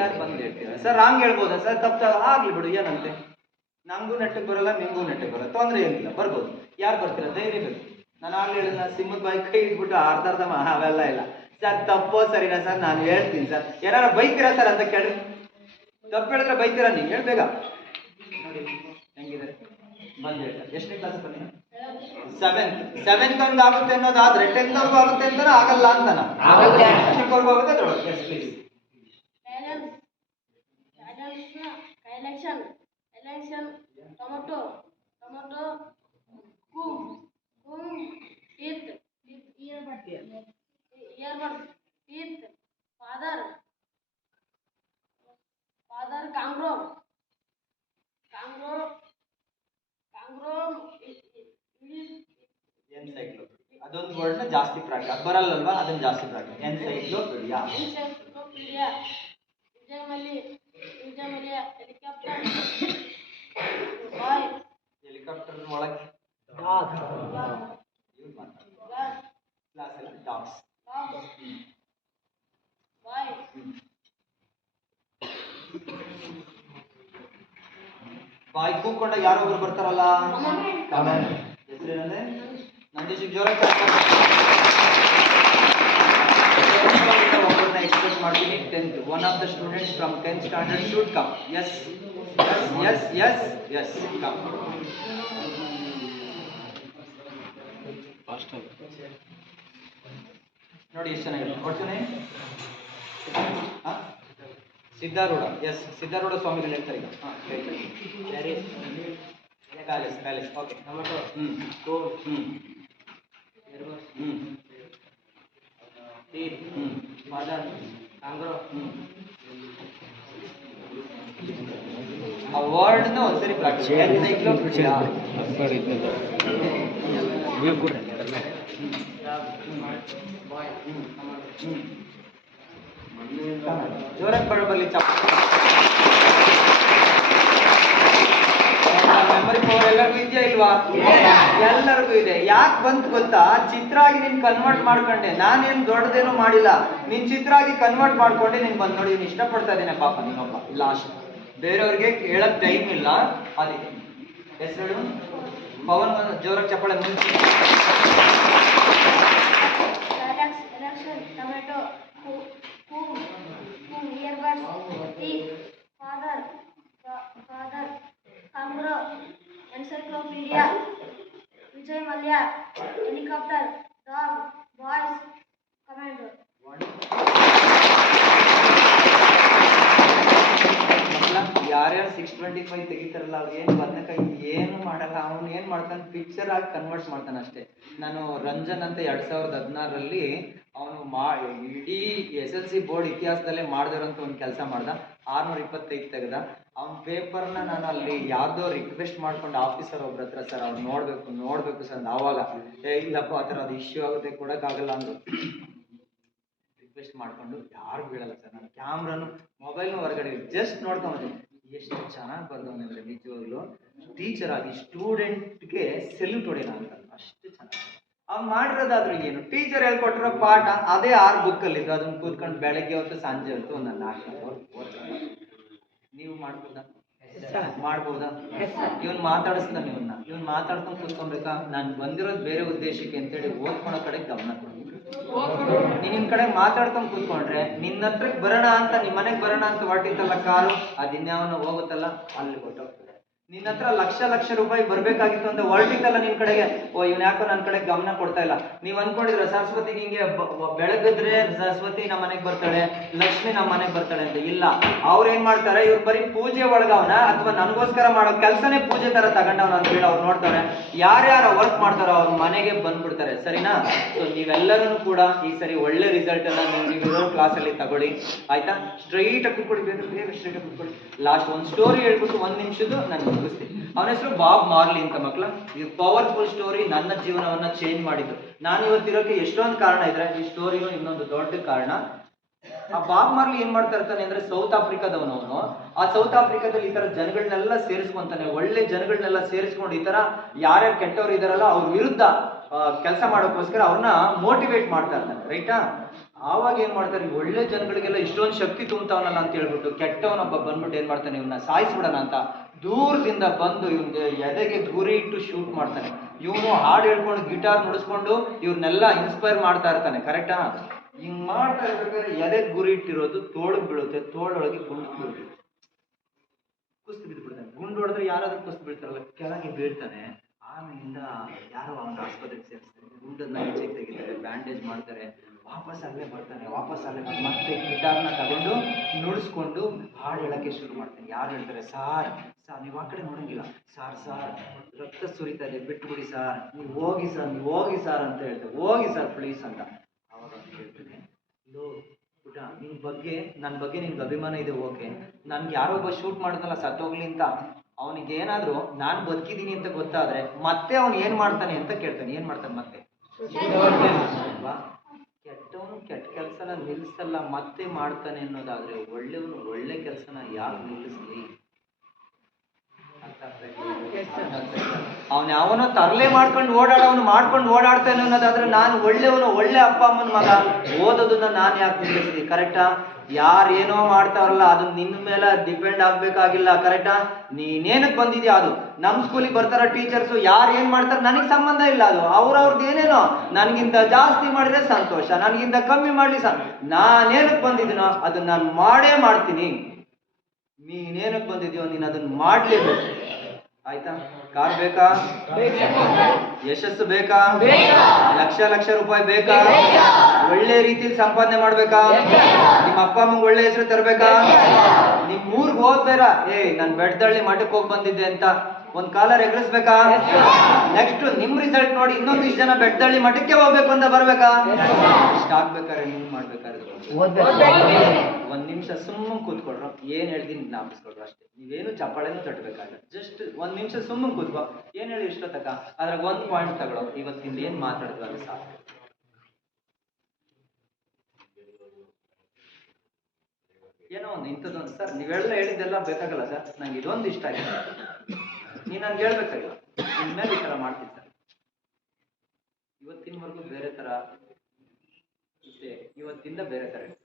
ಯಾರು ಬಂದು ಹೇಳ್ತೀರಾ? ಸರ್ ರಾಂಗ್ ಹೇಳ್ಬೋದಾ? ಸರ್ ತಪ್ಪು ಆಗ್ಲಿ ಬಿಡು, ಏನಂತೆ. ನಮಗೂ ನೆಟ್ಟಗೆ ಬರಲ್ಲ, ನಿಮ್ಗೂ ನೆಟ್ಟಗೆ ಬರಲ್ಲ, ತೊಂದ್ರೆ ಏನಿಲ್ಲ, ಬರ್ಬೋದು. ಯಾರು ಬರ್ತೀರಾ? ಧೈರ್ಯ ಬೇಕು. ನಾನು ಆಗ್ಲಿ ಹೇಳಿದ ಸಿಂಹದ ಬಾಯಿ ಕೈ ಇಟ್ಬಿಟ್ಟು ಅರ್ಧ ಅವೆಲ್ಲ ಇಲ್ಲ. ಸರ್ ತಪ್ಪೋ ಸರಿನಾ ಸರ್? ನಾನು ಹೇಳ್ತೀನಿ ಸರ್. ಏನಾರ ಬೈತೀರಾ ಸರ್ ಅಂತ ಕೇಳ್ರಿ. ತಪ್ಪು ಹೇಳಿದ್ರೆ ಬೈತೀರಾ? ನೀವು ಹೇಳ್ಬೇಕ. ನೋಡಿ ಹೆಂಗಿದ್ದಾರೆ, ಬಂದು ಹೇಳ್ತಾರೆ. ಎಷ್ಟನೇ ಕ್ಲಾಸ್ ಬನ್ನಿ? ಸೆವೆಂತ್ ಅವ್ನಿಗೆ ಆಗುತ್ತೆ ಅನ್ನೋದಾದ್ರೆ 10th ಅವ್ರಿಗೂ ಆಗುತ್ತೆ ಅಂತಾನೆ? ಆಗಲ್ಲ ಅಂತಾನ? ಚಿಕ್ಕವ್ರಿಗೂ ಆಗುತ್ತೆ. Tomato tomato teeth earbuds teeth father kangaroo encyclopedia. ಅದೊಂದು ವರ್ಡ್ ನ ಜಾಸ್ತಿ ಪ್ರಾಕ್ಟೀಸ್. ಅದು ಬರಲ್ಲಲ್ವಾ? ಅದನ್ನ ಜಾಸ್ತಿ practice. Encyclopedia. Vijaya Mallya helicopter boy. Helicopter ಒಳಗೆ ಡಾಗ್ಸ್ ಬಾಯ್. ಬಾಯ್ ಕೂತ್ಕೊಂಡಾಗ ಯಾರೊಬ್ರು ಬರ್ತಾರಲ್ಲ, ಹೆಸರೇನಂದ್ರೆ ನಂದೀಶ್. ಜೋರ ಒಬ್ಬರನ್ನ ಎಕ್ಸ್ಪೆಕ್ಟ್ ಮಾಡ್ತೀನಿ. 10th. One of the students from 10th standard should come. Yes yes yes yes come. ನೋಡಿ ಎಷ್ಟು ಚೆನ್ನಾಗಿದೆ. ಕೊಡ್ತೀನಿ. ಸಿದ್ಧಾರೂಢ. ಎಸ್, ಸಿದ್ಧಾರೂಢ ಸ್ವಾಮಿಗಳು ಹೇಳ್ತಾರೆ ಈಗ. Palace palace. Okay. Tomato. Teeth. Father kangaroo ಆ ವರ್ಡ್ನ ಒಂದ್ಸರಿ ಪ್ರಾಕ್ಟೀಸ್ ಎನ್ಸೈಕ್ಲೋಪೀಡಿಯಾ ಜೋರಾಗಿ ಬರಬಲ್ಲಿ ಮೆಮೊರಿ ಪವರ್ ಎಲ್ಲರಿಗೂ ಇದೆಯಾ ಇಲ್ವಾ? ಎಲ್ಲರಿಗೂ ಇದೆ. ಯಾಕೆ ಬಂತು ಗೊತ್ತಾ? ಚಿತ್ರ ಆಗಿ ನೀನ್ ಕನ್ವರ್ಟ್ ಮಾಡ್ಕೊಂಡೆ. ನಾನೇನ್ ದೊಡ್ಡದೇನು ಮಾಡಿಲ್ಲ, ನೀನ್ ಚಿತ್ರ ಆಗಿ ಕನ್ವರ್ಟ್ ಮಾಡ್ಕೊಂಡೆ ನೀನ್ ಬಂದ್ ನೋಡಿ. ನೀನ್ ಇಷ್ಟಪಡ್ತಾ ಇದ್ದೇನೆ ಪಾಪ ನೀನೊಬ್ಬ ಲಾಸ್ಟ್ ಬೇರೆಯವ್ರಿಗೆ ಹೇಳಕ್ ಟೈಮ್ ಇಲ್ಲ ಅದಕ್ಕೆ. ಹೆಸರು ಪವನ್ ಜೋರಾಗಿ ಚಪ್ಪಾಳೆ ಮುಂಚೆ. election, tomato, whom, earbuds, teeth, father, kangaroo, encyclopedia, Vijay Mallya, helicopter, dog, boys, commando. ಯಾರ್ಯಾರು 625 ತೆಗಿತಾರಲ್ಲ ಅವ್ರು ಏನು ಬದನೆಕಾಯಿ ಏನು ಮಾಡಲ್ಲ, ಅವನು ಏನು ಮಾಡ್ತಾನೆ ಪಿಕ್ಚರ್ ಆಗಿ ಕನ್ವರ್ಟ್ ಮಾಡ್ತಾನೆ ಅಷ್ಟೇ. ನಾನು ರಂಜನ್ ಅಂತ 2016ರಲ್ಲಿ ಅವನು ಇಡೀ SLC ಬೋರ್ಡ್ ಇತಿಹಾಸದಲ್ಲೇ ಮಾಡ್ದಿರೋಂಥ ಒಂದು ಕೆಲಸ ಮಾಡ್ದ. 625 ತೆಗೆದ. ಅವ್ನ ಪೇಪರ್ನ ನಾನು ಅಲ್ಲಿ ಯಾವುದೋ ರಿಕ್ವೆಸ್ಟ್ ಮಾಡ್ಕೊಂಡು ಆಫೀಸರ್ ಒಬ್ರ ಹತ್ರ, ಸರ್ ಅವ್ನು ನೋಡ್ಬೇಕು ಸರ್ ಅಂದ. ಆವಾಗ ಇಲ್ಲಪ್ಪ ಆ ಥರ ಅದು ಇಶ್ಯೂ ಆಗುತ್ತೆ ಕೊಡೋಕ್ಕಾಗಲ್ಲ ಅಂದರು. ರಿಕ್ವೆಸ್ಟ್ ಮಾಡ್ಕೊಂಡು ಯಾರು ಬೀಳಲ್ಲ ಸರ್, ನಾನು ಕ್ಯಾಮ್ರಾನು ಮೊಬೈಲ್ನು ಹೊರಗಡೆ ಜಸ್ಟ್ ನೋಡ್ಕೊಂಬಂದೆ. ಎಷ್ಟು ಚೆನ್ನಾಗಿ ಬರ್ದವನೆ ಅಂದರೆ ನಿಜವಾಗ್ಲು ಟೀಚರ್ ಆಗಿ ಸ್ಟೂಡೆಂಟ್ಗೆ ಸೆಲ್ಯೂಟ್ ಹೊಡೆಯೋಣ ಅಂತ ಅಷ್ಟು ಚೆನ್ನಾಗಿ ಅವ್ನು ಮಾಡಿರೋದಾದ್ರೂ ಏನು. ಟೀಚರ್ ಹೇಳ್ಕೊಟ್ಟಿರೋ ಪಾಠ ಅದೇ 6 ಬುಕ್ಕಲ್ಲಿದ್ದು, ಅದನ್ನ ಕೂತ್ಕೊಂಡು ಬೆಳಗ್ಗೆ ಹೊತ್ತು ಸಂಜೆ ಹೊತ್ತು ಒಂದು 4 ಓದ್ತಾರೆ. ನೀವು ಮಾಡ್ಬೋದಾ? ಇವನ್ ಮಾತಾಡಿಸ್ತಾನೆ ಇವನ್ ಮಾತಾಡ್ಕೊಂಡು ಕೂತ್ಕೊಬೇಕಾ? ನಾನು ಬಂದಿರೋದು ಬೇರೆ ಉದ್ದೇಶಕ್ಕೆ ಅಂತೇಳಿ ಓದ್ಕೊಳೋ ಕಡೆ ಗಮನ ಕೊಡ್ಬೇಕು. ನಿನ್ನ ಕಡೆ ಮಾತಾಡ್ಕೊಂಡು ಕೂತ್ಕೊಂಡ್ರೆ ನಿನ್ನ ಹತ್ರಕ್ಕೆ ಬರೋಣ ಅಂತ, ನಿಮ್ಮ ಮನೆಗೆ ಬರೋಣ ಅಂತ ಹೊರಟಿತ್ತಲ್ಲ ಕಾರು, ಅದಿನ್ಯಾವನ ಹೋಗುತ್ತಲ್ಲ ಅಲ್ಲಿ ಹೊಟ್ಟೋಗ್ತದೆ. ನಿನ್ನ ಹತ್ರ ಲಕ್ಷ ರೂಪಾಯಿ ಬರ್ಬೇಕಾಗಿತ್ತು ಅಂತ ಹೊರಟಿತ್ತಲ್ಲ ನಿನ್ ಕಡೆಗೆ, ಇವ್ನ ಯಾಕೋ ನನ್ನ ಕಡೆ ಗಮನ ಕೊಡ್ತಾ ಇಲ್ಲ. ನೀವ್ ಅನ್ಕೊಂಡಿದ್ರ ಸರಸ್ವತಿಗೆ ಹಿಂಗೆ ಬೆಳಗಿದ್ರೆ ಸರಸ್ವತಿ ನಮ್ಮ ಮನೆಗೆ ಬರ್ತಾಳೆ, ಲಕ್ಷ್ಮಿ ನಮ್ಮ ಮನೆಗೆ ಬರ್ತಾಳೆ ಅಂತ. ಇಲ್ಲ, ಅವ್ರು ಏನ್ ಮಾಡ್ತಾರೆ, ಇವ್ರು ಬರೀ ಪೂಜೆ ಒಳಗವನ ಅಥವಾ ನನ್ಗೋಸ್ಕರ ಮಾಡೋ ಕೆಲಸನೇ ಪೂಜೆ ತರ ತಗೊಂಡವನ ಅಂತ ಹೇಳಿ ಅವ್ರು ನೋಡ್ತಾರೆ. ಯಾರ್ಯಾರು ವರ್ಕ್ ಮಾಡ್ತಾರೋ ಅವ್ರ ಮನೆಗೆ ಬಂದ್ಬಿಡ್ತಾರೆ. ಸರಿನಾ? ಸೊ ನೀವೆಲ್ಲರೂ ಕೂಡ ಈ ಸರಿ ಒಳ್ಳೆ ರಿಸಲ್ಟ್ ಅನ್ನ ನೀವು ಕ್ಲಾಸಲ್ಲಿ ತಗೊಳ್ಳಿ, ಆಯ್ತಾ? ಸ್ಟ್ರೈಟ್ ಆಗಿ ಕೂತ್ಕೊಳ್ಳಿ, ಬೇಗ ಸ್ಟ್ರೈಟ್ ಆಗಿ ಕೂತ್ಕೊಳ್ಳಿ. ಲಾಸ್ಟ್ ಒಂದು ಸ್ಟೋರಿ ಹೇಳ್ಬಿಟ್ಟು 1 ನಿಮಿಷದ್ದು ನಾನು ಮುಗಿಸ್ತೀನಿ. ಅವನ ಹೆಸರು ಬಾಬ್ ಮಾರ್ಲಿ ಅಂತ ಮಕ್ಕಳ. ಇದು ಪವರ್ಫುಲ್ ಸ್ಟೋರಿ, ನನ್ನ ಜೀವನವನ್ನ ಚೇಂಜ್ ಮಾಡಿದ್ದು. ನಾನು ಇವತ್ತಿರೋಕೆ ಎಷ್ಟೊಂದು ಕಾರಣ ಇದ್ರೆ ಈ ಸ್ಟೋರಿನೂ ಇನ್ನೊಂದು ದೊಡ್ಡ ಕಾರಣ. ಆ ಬಾಬ್ ಮಾರ್ಲಿ ಏನ್ ಮಾಡ್ತಾ ಇರ್ತಾನೆ ಅಂದ್ರೆ, ಸೌತ್ ಆಫ್ರಿಕಾದವನು ಅವನು. ಆ ಸೌತ್ ಆಫ್ರಿಕಾದಲ್ಲಿ ಈ ತರ ಜನಗಳನ್ನೆಲ್ಲ ಸೇರಿಸ್ಕೊಂತಾನೆ, ಒಳ್ಳೆ ಜನಗಳನ್ನೆಲ್ಲ ಸೇರಿಸ್ಕೊಂಡು ಈ ತರ ಯಾರ್ಯಾರು ಕೆಟ್ಟವ್ರು ಇದಾರಲ್ಲ ಅವ್ರ ವಿರುದ್ಧ ಕೆಲಸ ಮಾಡೋಕ್ಕೋಸ್ಕರ ಅವ್ರನ್ನ ಮೋಟಿವೇಟ್ ಮಾಡ್ತಾ ಇರ್ತಾನೆ. ರೈಟಾ? ಆವಾಗ ಏನ್ ಮಾಡ್ತಾರೆ, ಒಳ್ಳೆ ಜನಗಳಿಗೆಲ್ಲ ಇಷ್ಟೊಂದು ಶಕ್ತಿ ತುಂಬತಾವನಲ್ಲ ಅಂತ ಹೇಳ್ಬಿಟ್ಟು ಕೆಟ್ಟವನೊಬ್ಬ ಬಂದ್ಬಿಟ್ಟು ಏನ್ ಮಾಡ್ತಾನೆ, ಇವನ್ನ ಸಾಯಿಸ್ಬಿಡೋಣ ಅಂತ ದೂರದಿಂದ ಬಂದು ಇವನ್ಗೆ ಎದೆಗೆ ಗುರಿ ಇಟ್ಟು ಶೂಟ್ ಮಾಡ್ತಾನೆ. ಇವನು ಹಾಡು ಹೇಳ್ಕೊಂಡು ಗಿಟಾರ್ ನುಡಿಸ್ಕೊಂಡು ಇವ್ರನ್ನೆಲ್ಲ ಇನ್ಸ್ಪೈರ್ ಮಾಡ್ತಾ ಇರ್ತಾನೆ. ಕರೆಕ್ಟಾ? ಹಿಂಗ್ ಮಾಡ್ತಾ ಇರ್ಬೇಕಾದ್ರೆ ಎದೆಗೆ ಗುರಿ ಇಟ್ಟಿರೋದು ತೋಳಿಗೆ ಬೀಳುತ್ತೆ, ತೋಳೊಳಗೆ ಗುಂಡು ಬೀಳುತ್ತೆ, ಕುಸ್ತು ಬಿದ್ದು ಬಿಡ್ತಾನೆ. ಗುಂಡು ಹೊಡೆದ್ರೆ ಯಾರಾದ್ರೂ ಕುಸ್ತು ಬೀಳ್ತಾರಲ್ಲ, ಕೆಳಗೆ ಬೀಳ್ತಾನೆ. ಆಮೇಲಿಂದ ಯಾರೋ ಅವನ ಆಸ್ಪತ್ರೆಗೆ ಸೇರಿಸ್ತಾರೆ, ಗುಂಡನ್ನ ಈಚೆಗೆ ತೆಗಿತಾರೆ, ಬ್ಯಾಂಡೇಜ್ ಮಾಡ್ತಾರೆ. ವಾಪಸ್ ಅಲ್ಲೇ ಬರ್ತಾನೆ, ಮತ್ತೆ ಗಿಟಾರ್ನ ತಗೊಂಡು ನುಡಿಸ್ಕೊಂಡು ಹಾಡು ಹೇಳಕ್ಕೆ ಶುರು ಮಾಡ್ತಾನೆ. ಯಾರು ಹೇಳ್ತಾರೆ, ಸಾರ್ ನೀವು ಆ ಕಡೆ ನೋಡಂಗಿಲ್ಲ, ಸಾರ್ ರಕ್ತ ಸುರಿತಾ ಇದೆ, ಬಿಟ್ಬಿಡಿ ಸಾರ್, ನೀವು ಹೋಗಿ ಸಾರ್ ಅಂತ ಹೇಳ್ತಾರೆ. ಹೋಗಿ ಸರ್ ಪ್ಲೀಸ್ ಅಂತ. ಅವಾಗ ಹೇಳ್ತಾನೆ, ಪುಟ ನಿನ್ ಬಗ್ಗೆ ನನ್ನ ಬಗ್ಗೆ ನಿನ್ಗೆ ಅಭಿಮಾನ ಇದೆ, ಓಕೆ, ನನ್ಗೆ ಯಾರೊಬ್ಬ ಶೂಟ್ ಮಾಡಿದ್ನಲ್ಲ ಸತ್ತೋಗ್ಲಿ ಅಂತ, ಅವನಿಗೆ ಏನಾದ್ರು ನಾನು ಬದುಕಿದ್ದೀನಿ ಅಂತ ಗೊತ್ತಾದ್ರೆ ಮತ್ತೆ ಅವನು ಏನ್ ಮಾಡ್ತಾನೆ ಅಂತ ಕೇಳ್ತಾನೆ. ಏನ್ ಮಾಡ್ತಾನೆ ಮತ್ತೆ? ಕೆಟ್ಟವನು ಕೆಟ್ಟ ಕೆಲಸನ ನಿಲ್ಲಿಸಲ್ಲ, ಮತ್ತೆ ಮಾಡ್ತಾನೆ ಅನ್ನೋದಾದ್ರೆ ಒಳ್ಳೆಯವನು ಒಳ್ಳೆ ಕೆಲಸನ ಯಾರು ನಿಲ್ಲಿಸ್ಲಿ? ಅವನು ಯಾವನೋ ತರಲೆ ಮಾಡ್ಕೊಂಡು ಓಡಾಡ್ತಾನೆ ಅನ್ನೋದಾದ್ರೆ, ನಾನು ಒಳ್ಳೆಯವನು, ಒಳ್ಳೆ ಅಪ್ಪ ಅಮ್ಮನ ಮಗ, ಓದೋದನ್ನ ನಾನು ಯಾಕೆ ನಿಲ್ಲಿಸ್ಲಿ? ಕರೆಕ್ಟಾ? ಯಾರೇನೋ ಮಾಡ್ತಾರಲ್ಲ ಅದು ನಿನ್ನ ಮೇಲೆ ಡಿಪೆಂಡ್ ಆಗ್ಬೇಕಾಗಿಲ್ಲ. ಕರೆಕ್ಟಾ? ನೀನೇನಕ್ಕೆ ಬಂದಿದ್ಯಾ ಅದು. ನಮ್ಮ ಸ್ಕೂಲಿಗೆ ಬರ್ತಾರ ಟೀಚರ್ಸು, ಯಾರು ಏನ್ ಮಾಡ್ತಾರೆ ನನಗೆ ಸಂಬಂಧ ಇಲ್ಲ. ಅದು ಅವ್ರವ್ರದ್ದು ಏನೇನೋ, ನನಗಿಂತ ಜಾಸ್ತಿ ಮಾಡಿದ್ರೆ ಸಂತೋಷ, ನನಗಿಂತ ಕಮ್ಮಿ ಮಾಡ್ಲಿ ನಾನೇನಕ್ಕೆ ಬಂದಿದ್ದೀನೋ ಅದನ್ನ ನಾನು ಮಾಡೇ ಮಾಡ್ತೀನಿ. ನೀನೇನಕ್ಕೆ ಬಂದಿದ್ಯೋ ನೀನು ಅದನ್ನ ಮಾಡ್ಲೇಬೇಕು. ಆಯ್ತಾ? ಕಾರ್ ಬೇಕಾ? ಯಶಸ್ಸು ಬೇಕಾ? ಲಕ್ಷ ರೂಪಾಯಿ ಬೇಕಾ? ಒಳ್ಳೆ ರೀತಿಯಲ್ಲಿ ಸಂಪಾದನೆ ಮಾಡ್ಬೇಕಾ? ನಿಮ್ಮ ಅಪ್ಪ ಅಮ್ಮಂಗೆ ಒಳ್ಳೆ ಹೆಸರು ತರಬೇಕಾ? ನಿಮ್ ಊರ್ಗ್ ಹೋಗ್ಬೇರ, ನಾನು ಬೆಡ್ದಳ್ಳಿ ಮಠಕ್ಕೆ ಹೋಗಿ ಬಂದಿದ್ದೆ ಅಂತ ಒಂದ್ ಕಾಲರ್ ಎಗರಿಸ್ಬೇಕಾ? ನೆಕ್ಸ್ಟ್ ನಿಮ್ ರಿಸಲ್ಟ್ ನೋಡಿ ಇನ್ನೊಂದಿಷ್ಟು ಜನ ಬೆಡ್ದಳ್ಳಿ ಮಠಕ್ಕೆ ಹೋಗ್ಬೇಕು ಅಂತ ಬರ್ಬೇಕಾ? ಇಷ್ಟ ಆಗ್ಬೇಕಾದ್ರೆ ನೀವು ಮಾಡ್ಬೇಕಾದ್ರೆ ಒಂದ್ ನಿಮಿಷ ಸುಮ್ಮನೆ ಕೂತ್ಕೊಳ್ರು, ಏನ್ ಹೇಳ್ತೀನಿ ಜ್ಞಾಪಿಸ್ಕೊಳ್ರು ಅಷ್ಟೇ. ನೀವೇನು ಚಪ್ಪಾಳೆನೂ ತಟ್ಟಬೇಕಾಗಲ್ಲ, ಜಸ್ಟ್ ಒಂದ್ ನಿಮಿಷ ಸುಮ್ಮನೆ ಕೂತ್ಕೋ. ಏನ್ ಹೇಳಿ ಇಷ್ಟೊತ್ತಕ ಅದ್ರಾಗ ಒಂದ್ ಪಾಯಿಂಟ್ ತಗೊಳ್ಳೋ, ಇವತ್ತಿಂದ ಏನ್ ಮಾತಾಡಿದ್ವಿ ಅದು ಸಾಕು. ಏನೋ ಒಂದು ಇಂಥದ್ದೊಂದು ಸರ್ ನೀವೆಲ್ಲ ಹೇಳಿದ್ದೆಲ್ಲ ಬೇಕಾಗಲ್ಲ ಸರ್, ನಂಗೆ ಇದೊಂದು ಇಷ್ಟ ಆಗಿದೆ, ನೀ ನನ್ಗೆ ಹೇಳ್ಬೇಕಾಗಿಲ್ಲ, ಇನ್ಮೇಲೆ ಈ ತರ ಮಾಡ್ತೀನಿ ಸರ್. ಇವತ್ತಿನವರೆಗೂ ಬೇರೆ ತರ ಇದ್ದೆ, ಇವತ್ತಿಂದ ಬೇರೆ ತರ ಇದೆ.